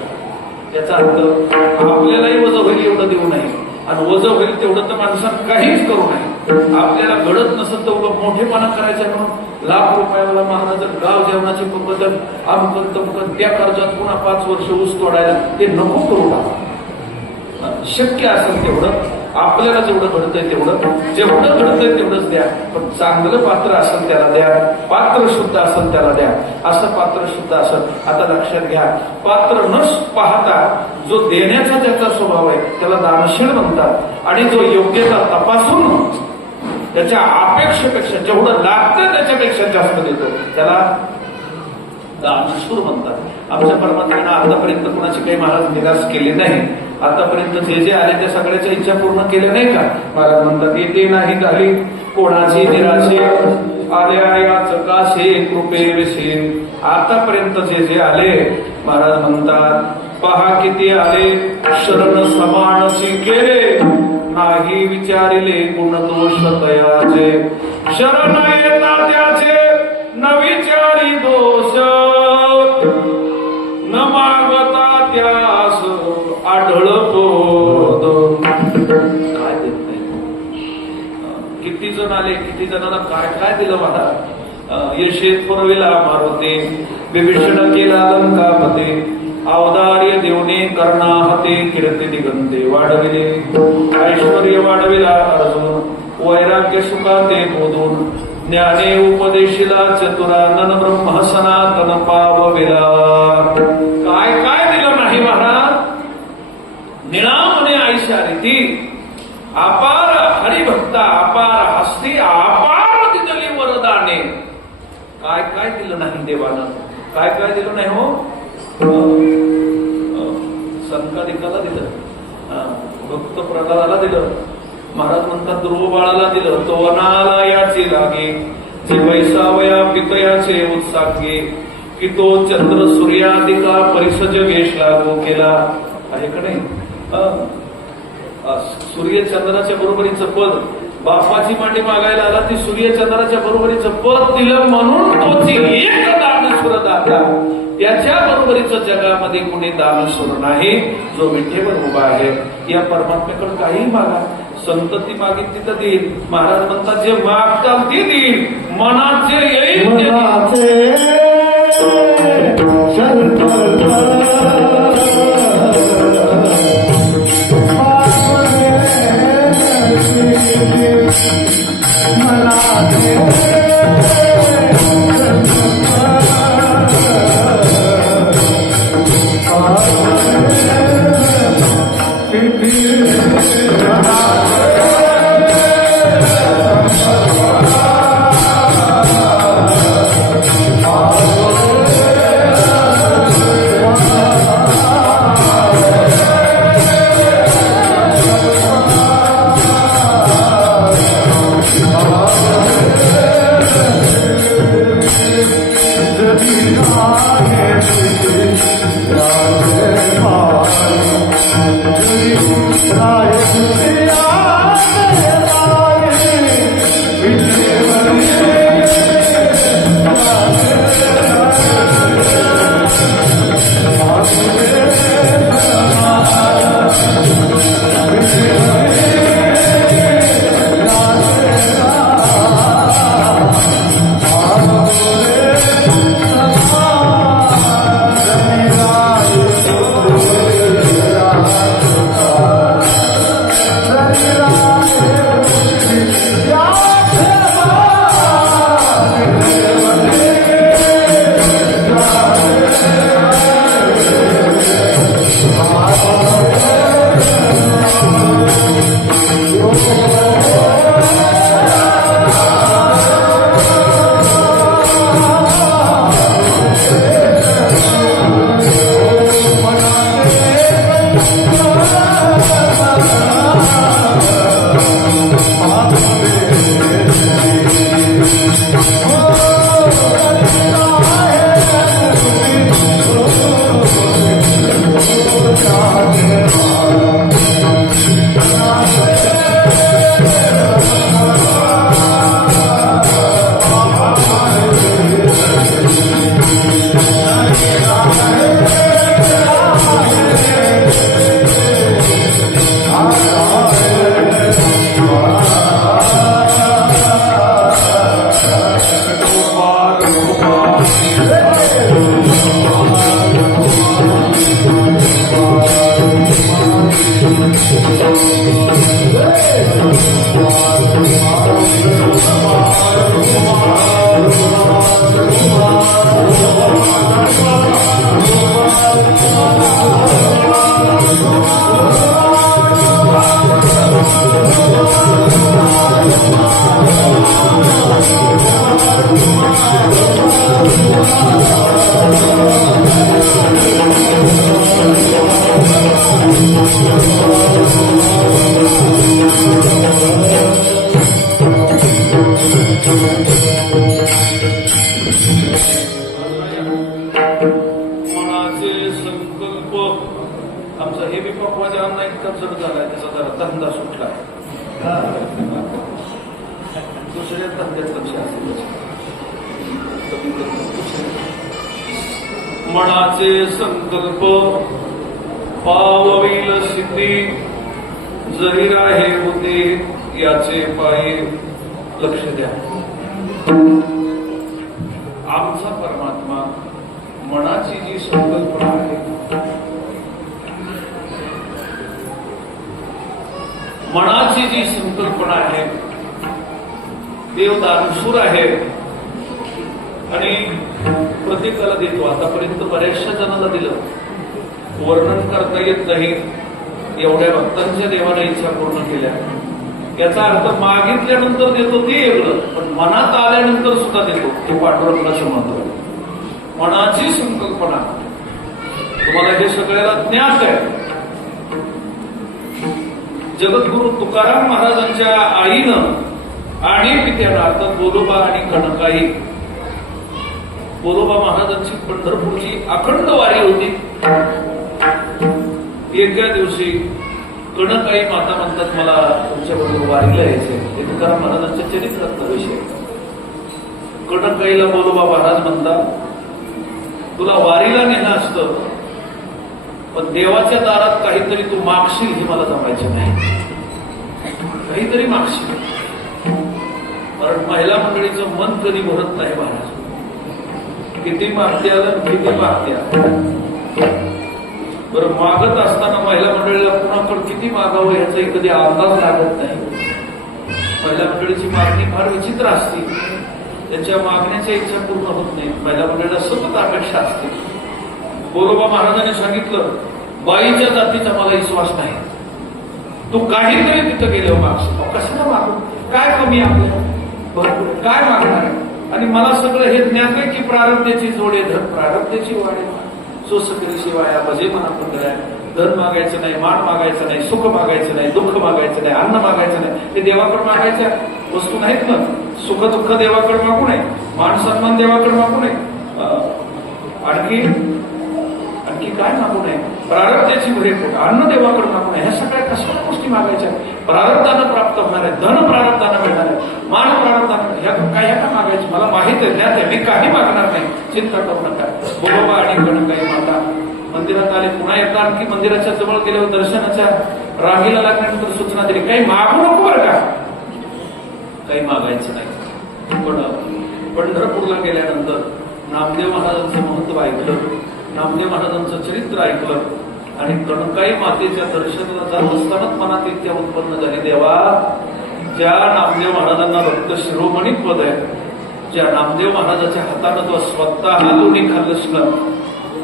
त्याचा राहतं. आपल्यालाही वजं होईल एवढं देऊ नये आणि वजं होईल तेवढं तर माणसानं काहीच करू नये. आपल्याला घडत नसत तेवढं मोठेपणा करायचा म्हणून लाख रुपयाला महाराज गाव जेवणाचे बदल आमकन तमकन त्या कर्जात पुन्हा 5 वर्ष ऊस तोडायला ते नको करू टाका. शक्य असेल तेवढं आपल्याला जेवढं घडतंय तेवढं जेवढं घडतंय तेवढंच द्या. पण चांगलं पात्र असेल त्याला द्या, पात्र शुद्ध असेल त्याला द्या. असं पात्र शुद्ध असेल. आता लक्षात घ्या, पात्र न पाहता जो देण्याचा त्याचा स्वभाव आहे त्याला दानशील म्हणतात. आणि जो योग्यता तपासून त्याच्या अपेक्षेपेक्षा जेवढं लागतं त्याच्यापेक्षा जास्त देतो त्याला दानशूर म्हणतात. आमच्या परमात्म्यानं आतापर्यंत कोणाची काही महाराज निराश केली नाही. आतापर्यंत जे जे आले त्या सगळ्याच्या इच्छा पूर्ण केल्या नाही का? महाराज म्हणतात येते नाही झाली कोणाची निराशे आल्या याच काशे कृपे विषे. आतापर्यंत जे जे आले महाराज म्हणतात पहा किती आले शरण समानशी केले नाही विचारिले गुण दोष तयाचे. शरण येता त्याचे न विचारी दोष न मागता त्यास आढळ पोद. काय देत नाही. किती जण आले, किती जणांना काय काय दिलं मला. यशेत पुरविला मारुते विभीषण केला लंकापते. अवदार्य देवने कर्णा हते कीर्ती दिगंते वाढविले. ऐश्वर्य वाढविला अर्जुन वैराग्य सुखाते बोधून. ज्ञाने उपदेशिला चतुरानन ब्रह्म सनातन पावविला. काय काय दिलं नाही महाराज. निळामणे आयशा रीती अपार हरिभक्ता अपार हस्ती अपार दिली वरदाने. काय काय दिलं नाही देवानं. काय काय दिलं नाही हो. संकालिकाला दिलं, भक्त प्रल्हादाला दिलं. महाराज म्हणतात ध्रुव बाळाला दिलं तो वनाला याचे लागे. जी वैसावया पितयाचे उत्सागे की तो चंद्र सूर्यादिका परिसज वेश लागू केला. आहे का नाही. सूर्य चंद्राच्या बरोबरीचं पद बापाची मांडी मागायला आला ती सूर्य चंद्राच्या बरोबरीचं पद दिलं म्हणून तोची एक दानशूर दाता. त्याच्या बरोबरीचं जगामध्ये कुणी दानशूर नाही जो विठेवर उभा आहे. या परमात्म्याकडे काही मागा. संतती मागितली तर देईल. महाराज म्हणतात जे मागताल ते देईल. मनात जे येईल मनाचे संकल्प आमचा हे बी पक्वाच्या नाही इतका जड झालाय, त्याचा जरा धंदा सुटलाय. दुसऱ्या धंद्यात लक्ष असेल. मनाचे संकल्प पावविल सिद्धी जरी राहे होते याचे पायी लक्ष द्या. आमचा परमात्मा मनाची जी संकल्पना आहे, मनाची जी संकल्पना आहे, देव दानशूर आहे आणि प्रत्येकाला देतो. आतापर्यंत बऱ्याचशा जणांना दिलं, वर्णन करता येत नाही एवढ्या भक्तांच्या देवाने इच्छा पूर्ण केल्या. याचा अर्थ मागितल्यानंतर देतो ते वेगळं, पण मनात आल्यानंतर सुद्धा देतो ते पांडुरंगाचं महत्व. मनाची संकल्पना तुम्हाला हे सगळ्याला ज्ञात आहे. जगद्गुरु तुकाराम महाराजांच्या आईनं आणि पित्यानं अर्थात बोलोबा आणि कणकाई, बोलोबा महाराजांची पंढरपूरची अखंड वारी होती. एका दिवशी कणकाई माता म्हणतात, मला तुमच्याबरोबर वारीला यायचंय. हे तुकाराम महाराजांच्या चरित्रातला विषय. कणकाईला बोलोबा महाराज म्हणतात, तुला वारीला नेणं असतं, पण देवाच्या दारात काहीतरी तू मागशील हे मला जमायचं नाही. काहीतरी मागशील, कारण महिला मंडळीचं मन कधी भरत नाही महाराज. किती मागते आलं, किती मागते आलं. बरं, मागत असताना महिला मंडळीला कुणाकडे किती मागावं याचाही कधी अंदाज लागत नाही. महिला मंडळीची मागणी फार विचित्र असते. त्यांच्या मागण्याच्या इच्छा पूर्ण होत नाही. महिला मंडळीला सतत अपेक्षा असते. बोलोबा महाराजांनी सांगितलं, बाईच्या जातीचा मला विश्वास नाही, तू काहीतरी तिथं गेल्यावर मागशील. कशाला मागू, काय कमी आपल्याला, भरपूर काय मागणार आहे. आणि मला सगळं हे ज्ञात आहे की प्रारब्धाची जोडे धन प्रारब्धाची वाढे सोसकरी शिवाया भजे मना पंधरा. धन मागायचं नाही, मान मागायचं नाही, सुख मागायचं नाही, दुःख मागायचं नाही, अन्न मागायचं नाही. ते देवाकडे मागायच्या वस्तू नाहीत ना. सुख दुःख देवाकडे मागू नये, मान सन्मान देवाकडे मागू नये, आणखी काय मागू नये. प्रारब्धाची भरे अन्न देवाकडे मागू नये. ह्या सगळ्या कसल्या गोष्टी मागायच्या. प्रारब्धानं प्राप्त होणार आहे, धन प्रारब्धानं मिळणार आहे, मान प्रारब्धानं. ह्या काय मागायची मला माहित आहे, ज्ञात आहे, मी काही मागणार नाही, चिंता करू नका. बोलोबा आणि कणकाई माता मंदिरात आले. पुन्हा एकदा आणखी मंदिराच्या जवळ गेल्यावर दर्शनाच्या रांगेला लागल्यानंतर सूचना दिली, काही मागू नको बरं का, काही मागायचं नाही. पण पंढरपूरला गेल्यानंतर नामदेव महाराजांचं महत्व ऐकलं, नामदेव महाराजांचं चरित्र ऐकलं आणि कणकाई मातेच्या दर्शनाला जात असतानाच मनात इतक्या उत्पन्न झाली, देवा, ज्या नामदेव महाराजांना भक्त शिरोमणी पद आहे, ज्या नामदेव महाराजाच्या हातानं तो स्वतः लोणी खाल्लंच ना,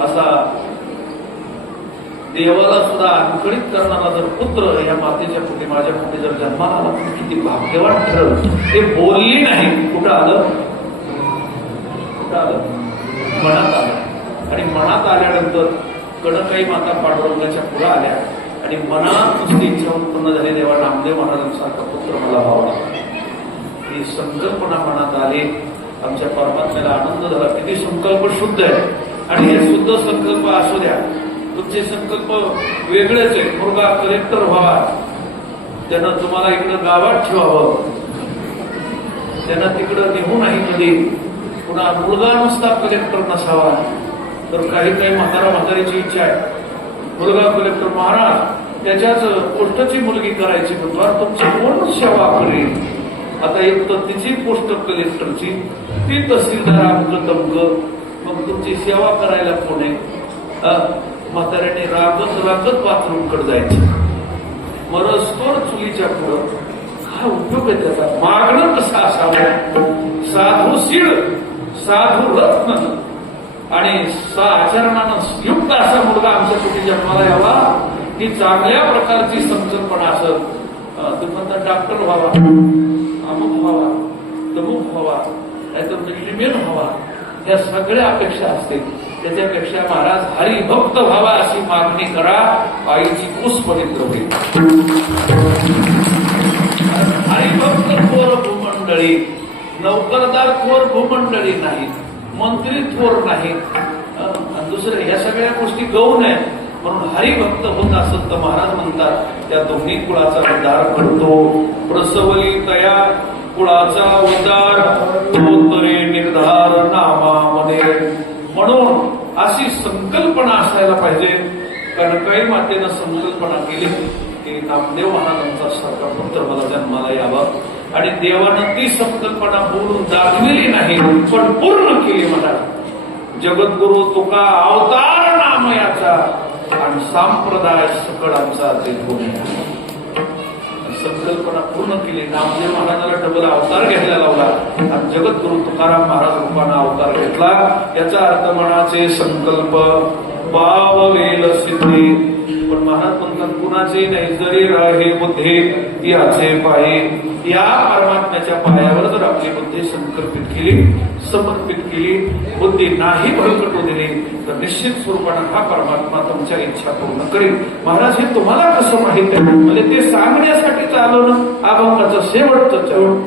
असा देवाला सुद्धा अनुकळित करणारा जर पुत्र या मातेच्या पोटी माझ्या पोटी जर जन्माला आला, किती भाग्यवान ठरलं. ते बोलली नाही, कुठं आलं, कुठं आलं, मनात आलं. आणि मनात आल्यानंतर कणकाई माता पांडुरंगाच्या पुढे आल्या आणि मनात नुसती इच्छा उत्पन्न झाली, देवा नामदेव महाराजांसारखा पुत्र मला व्हावा. ही संकल्पना मनात आली. आमच्या परमात्म्याला आनंद झाला. किती संकल्प शुद्ध आहे. आणि हे शुद्ध संकल्प असू द्या, तुमचे संकल्प वेगळेच आहे. मुलगा कलेक्टर व्हावा, त्यानं तुम्हाला इकडं गावात ठेवावं, त्यांना तिकडं निघू नाही कधी. पुन्हा मुलगा नुसता कलेक्टर नसावा, तर काही म्हातारीची इच्छा आहे, मुलगा कलेक्टर महाराज त्याच्याच पोस्टची मुलगी करायची, तर तुमची कोण सेवा करेल. आता एक तर तिची पोस्ट कलेक्टरची, ती तहसीलदार अमक तमक, मग तुमची सेवा करायला कोण आहे. म्हाताऱ्याने रागत बाथरूमकडे जायची. मरस्तोर चुलीच्या पुढं काय उपयोग आहे त्याचा? मागणं कसं असावं? साधू सीड, साधू रत्न आणि आचरणानं युक्त असा मुलगा आमच्या कुठे जन्माला यावा, ही चांगल्या प्रकारची संकल्पना असत. तुम्ही म्हणता डॉक्टर व्हावा, अमुक व्हावा, तमुक व्हावा, नाहीतर मिलिटरीमॅन व्हावा, या सगळ्या अपेक्षा असते. त्याच्यापेक्षा महाराज हरिभक्त व्हावा अशी मागणी करा, आईची कुस पवित्र होईल. हरिभक्त थोर भूमंडळी, नौकरदार थोर भूमंडळी नाही, मंत्री थोर नाही. दुसरं या सगळ्या गोष्टी गौण आहेत. म्हणून हरिभक्त होत असत तर महाराज म्हणतात त्या दोन्ही कुळाचा उद्धार करतो. प्रसवली तया कुळाचा उद्धार, तोतरे निर्धार नामा मने. म्हणून अशी संकल्पना असायला पाहिजे. कणकाई मातेनं संकल्पना केली की नामदेव महाराजांचा सारखा पुत्र मला जन्माला यावा, आणि देवानं ती संकल्पना बोलून दाखविली नाही पण पूर्ण केली. महाराज जगद्गुरु तुका अवतार नाम याचा आणि संप्रदाय सकळांचा ते संकल्पना पूर्ण केली. नामदेव महाराजाला डबल अवतार घ्यायला लावला आणि जगद्गुरु तुकाराम महाराज रूपाने अवतार घेतला. याचा अर्थ म्हणाचे संकल्प पाववेल सिद्धी. पण महाराज म्हणतात कुणाचे नाही जरी राहे बुद्धी याचे पायी. या परमात्म्याच्या पायावर जर आपली बुद्धी संकल्पित केली, समर्पित केली, बुद्धी नाही भरकटू दिली तर निश्चित स्वरूपानं हा परमात्मा तुमच्या इच्छा पूर्ण करेल. महाराज हे तुम्हाला कसं माहित आहे? म्हणजे ते सांगण्यासाठी चालवणं अभंगाचं शेवटचं चरण.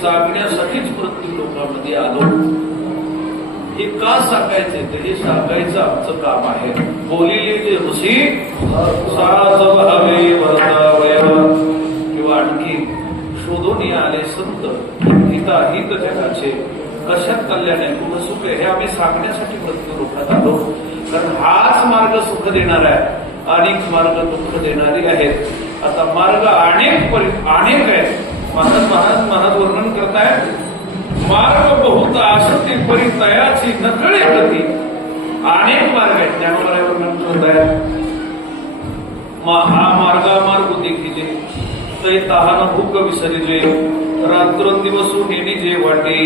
सांगण्यासाठीच प्रत्येक लोकांमध्ये आलो. हे का सांगायचे तर हे सांगायचं आमचं काम आहे. बोलिले ते ऋषी साज भावे वर्तावय, किंवा आणखी शोधून आले संत हिता हित जगाचे, कशात कल्याण आहे कुठं सुख आहे हे आम्ही सांगण्यासाठी प्रत्येक लोकात आलो. कारण हाच मार्ग सुख देणारा आहे, अनेक मार्ग दुःख देणारी आहेत. आता मार्ग अनेक आहेत. महाराज वर्णन करतायत, मार्ग बहुत असते परी तयाची नकळे गती. अनेक मार्ग आहेत, ज्ञानोबा वर्णन करतायत. हा मार्ग देखील तै तहान भूक विसरिले, रात्रंदिवसून येणे जे वाटे.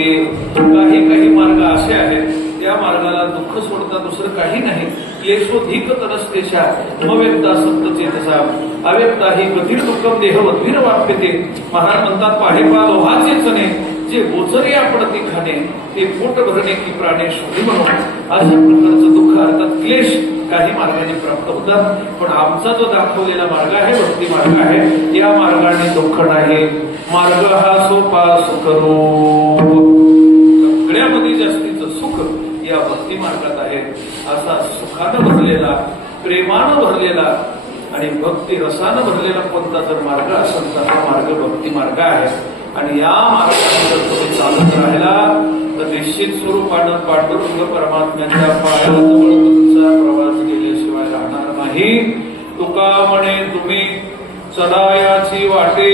काही मार्ग असे आहेत त्या मार्गाला दुःख सोडता दुसरं काही नाही. क्लेशोधिक तरस्तेशा अव्यक्ता सप्त चेतसा, अव्यक्ता ही गतीर दुःखम देहवद्वीर वाप्यते. महाराज म्हणतात, पाहेपा लोहाचे चणे जे बोचरे आपडती खाणे, ते पोट भरणे की प्राणे शोधी म्हणून. अशा प्रकारचं दुःख अर्थात क्लेश काही मार्गाने प्राप्त होतात. पण आमचा जो दाखवलेला मार्ग आहे भक्ती मार्ग आहे, या मार्गाने दुःख नाही. मार्ग हा सोपा सुखरूप, सगळ्यामध्ये जास्तीचं सुख या भक्ती मार्गात आहे. असा सुखानं भरलेला, प्रेमानं भरलेला आणि भक्ती रसानं भरलेला कोणता जर मार्ग असेल तर हा मार्ग भक्ती मार्ग आहे. आणि या मार्गाने जर तुम्ही चालत राहिला तर निश्चित स्वरूपानं पांडुरंग परमात्म्याच्या पायाला जवळ तुमचा प्रवास गेल्याशिवाय राहणार नाही. तुका म्हणे तुम्ही सदायाची वाटे,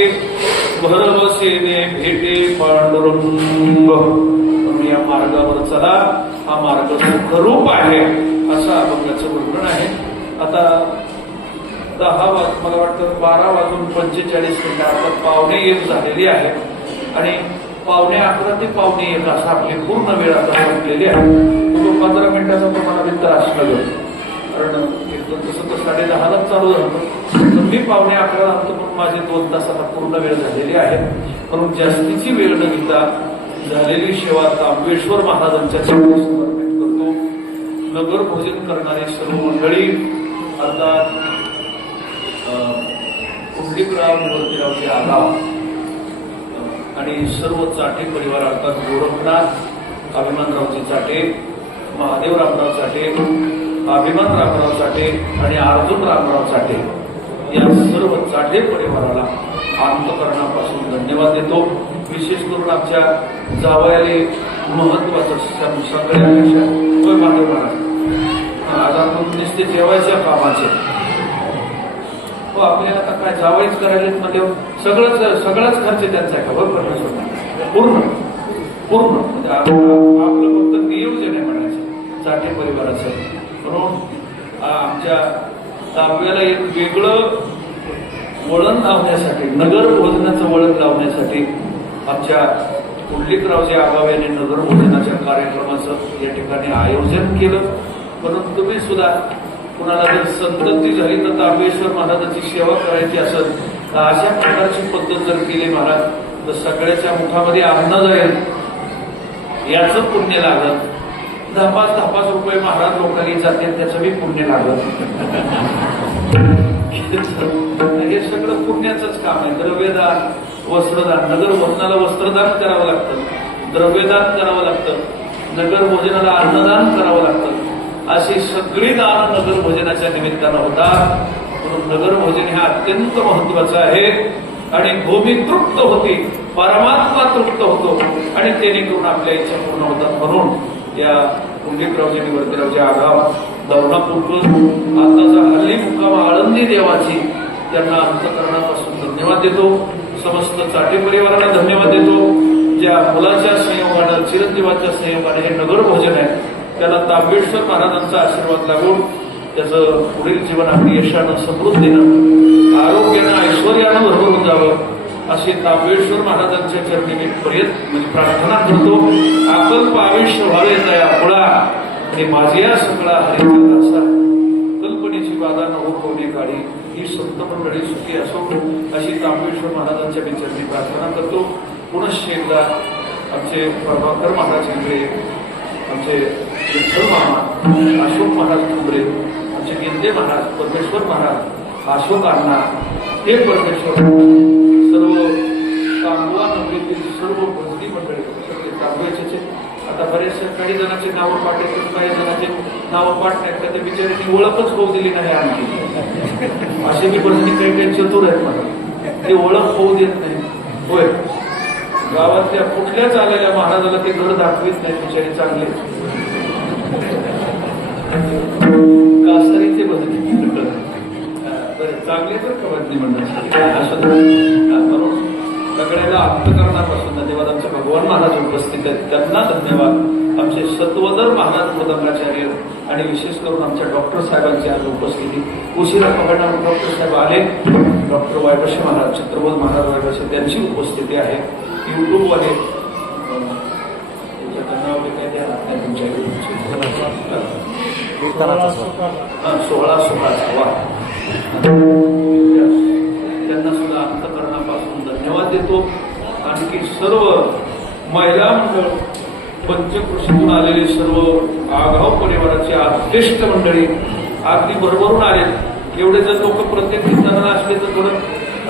भरवसेने भेटे पांडुरंग. तुम्ही या मार्गावर चला, हा मार्ग सुखरूप आहे असं अभंगाचं वर्णन आहे. आता 10 मला वाटतं 12:45 आता 12:45 झालेली आहे आणि 12:45 ते 12:45 असं आपली पूर्ण वेळ आता संपलेली आहे. तो 15 मिनिटाचा तुम्हाला मी त्रास लागेल, कारण तसं तर 10:30लाच चालू झालं. तर मी 11:45 आणतो, पण माझे 2 तास आता पूर्ण वेळ झालेली आहे. म्हणून जास्तीची वेळ न घेता झालेली सेवा तांबेश्वर महाराजांच्या चरणी समर्पित करतो. नगर भोजन करणारी सर्व मंडळी, अर्थात कुंडलिकराव निवृत्तीरावजी आगाव आणि सर्व चाटे परिवार, अर्थात गोरखनाथ अभिमानरावजी चाटे, महादेव रामराव चाटे, अभिमान रामराव चाटे आणि अर्जुन रामराव चाटे या सर्व चाटे परिवाराला अंतःकरणापासून धन्यवाद देतो. विशेष करून आमच्या जावयाले महत्वाचं सगळ्यापेक्षा महादेव महाराज आज आपण नुसते जेवायच्या कामाचे आपल्याला आता काय जावईच करायला म्हणजे सगळाच खर्च त्यांचा आहे का बरोबर, पूर्ण म्हणजे आपलं फक्त नियोजन आहे म्हणायचं चाटे परिवाराचं. म्हणून आमच्या तांब्याला एक वेगळं वळण लावण्यासाठी, नगर भोजनाचं वळण लावण्यासाठी आमच्या कुंडलिकरावजी आगाव यांनी नगर भोजनाच्या कार्यक्रमाचं या ठिकाणी आयोजन केलं. म्हणून तुम्ही सुद्धा कुणाला जर संतती झाली तर तांबेश्वर महाराजांची सेवा करायची असेल तर अशा प्रकारची पद्धत जर केली महाराज तर सगळ्याच्या मुखामध्ये अन्न जाईल, याचं पुण्य लागत. 10-5 रुपये महाराज लोकांनी जाते त्याचं बी पुण्य लागत. हे सगळं पुण्याचंच काम आहे. द्रव्यदान, वस्त्रदान, नगर भोजनाला वस्त्रदान करावं लागतं, द्रव्यदान करावं लागतं, नगर भोजनाला अन्नदान करावं लागतं. अशी सगळी दान नगर भोजनाच्या निमित्तानं होतात. म्हणून नगर भोजन हे अत्यंत महत्वाचं आहे. आणि भूमी तृप्त होती, परमात्मा तृप्त होतो आणि त्याने करून आपल्या इच्छा पूर्ण होतात. म्हणून या कुंडलिकरावजी निवृत्तीरावजी आगाव दौडापूरकर आताचा हल्ली मुक्काम आळंदी देवाची, त्यांना अंतःकरणापासून धन्यवाद देतो. समस्त चाटे परिवाराला धन्यवाद देतो. ज्या मुलाच्या संयोगानं, चिरंजीवाच्या संयोगाने हे नगर भोजन आहे त्याला तांबेश्वर महाराजांचा आशीर्वाद लागून त्याचं पुढील जीवन अगदी यशानं, समृद्धीनं, आरोग्यानं, ऐश्वर्यानं भरभरून जावं अशी तांबेश्वर महाराजांच्या चरणी मी म्हणजे प्रार्थना करतो. अकल्प आयुष्य व्हावे तया मुळा आणि माझ्या सगळा हरीचा दासा, कल्पनेची बाधा न हो कोणी काढी, ही संत मंडळी सुखी असो अशी तांबेश्वर महाराजांच्या मी चरणी प्रार्थना करतो. पुनश्च एकदा आमचे प्रभाकर महाराज इंगळे, आमचे विठ्ठल मामा, अशोक महाराज ठुमरे, आमचे गिंदे महाराज, परमेश्वर महाराज, अशोक अण्णा, हे परमेश्वर सर्व तांबुआ नगरीतील सर्व आता बरेचसे काही जणांची नावं पाठ येतात, काही जणांची नावं पाठ नाहीत का ते बिचाऱ्यांनी ओळखच होऊ दिली नाही आणखी. असे मी पण काही काही चतुर आहेत मला, ते ओळख होऊ देत नाही. होय, गावातल्या कुठल्याच आलेल्या महाराजाला ते घर दाखवित नाही बिचारे चांगले. कास्तरी ते बदली चांगले तर का बदली म्हणतात असं म्हणून सगळ्याला अंतकरणापासून धन्यवाद. आमचे भगवान महाराज उपस्थित आहेत, त्यांना धन्यवाद. आमचे सत्वदर महाराज मृदंगाचार्य आणि विशेष करून आमच्या डॉक्टर साहेबांची आज उपस्थिती. उशिरा पकडणार डॉक्टर साहेब आले, डॉक्टर वायबशे महाराज, छत्रपती महाराज वायबशे, त्यांची उपस्थिती आहे. युट्यूबवाले नाव काय द्या तुमच्या 16 वा त्यांना सुद्धा अंतकरणापासून धन्यवाद देतो. आणखी सर्व महिला मंडळ, पंचकृषीतून आलेले सर्व आगाव परिवाराची आद्यष्ट मंडळी अगदी भरभरून आले. एवढे जर लोक प्रत्येक कीर्तनाला असले तर थोडं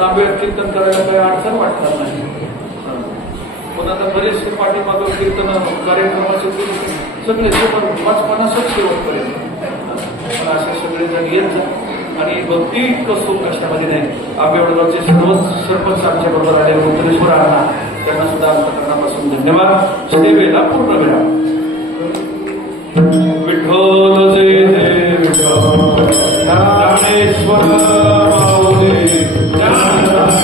तांबेळ कीर्तन करायला काही अडचण वाटणार नाही. पण आता बरेचसे पाठीमागं कीर्तन कार्यक्रमाचे सगळे 5-50 शेवटपर्यंत असे सगळे जण येत जा. आणि भक्ती कसो कशामध्ये नाही. आंबेडकरचे सर्व सरपंच आमच्या बरोबर आले, मुक्तेश्वर अण्णा, त्यांना सुद्धा अंतकरणापासून धन्यवाद. सेवेला पूर्ण वेळा. विठ्ठल जय जय विठ्ठल, ज्ञानेश्वर माऊली, ज्ञानदास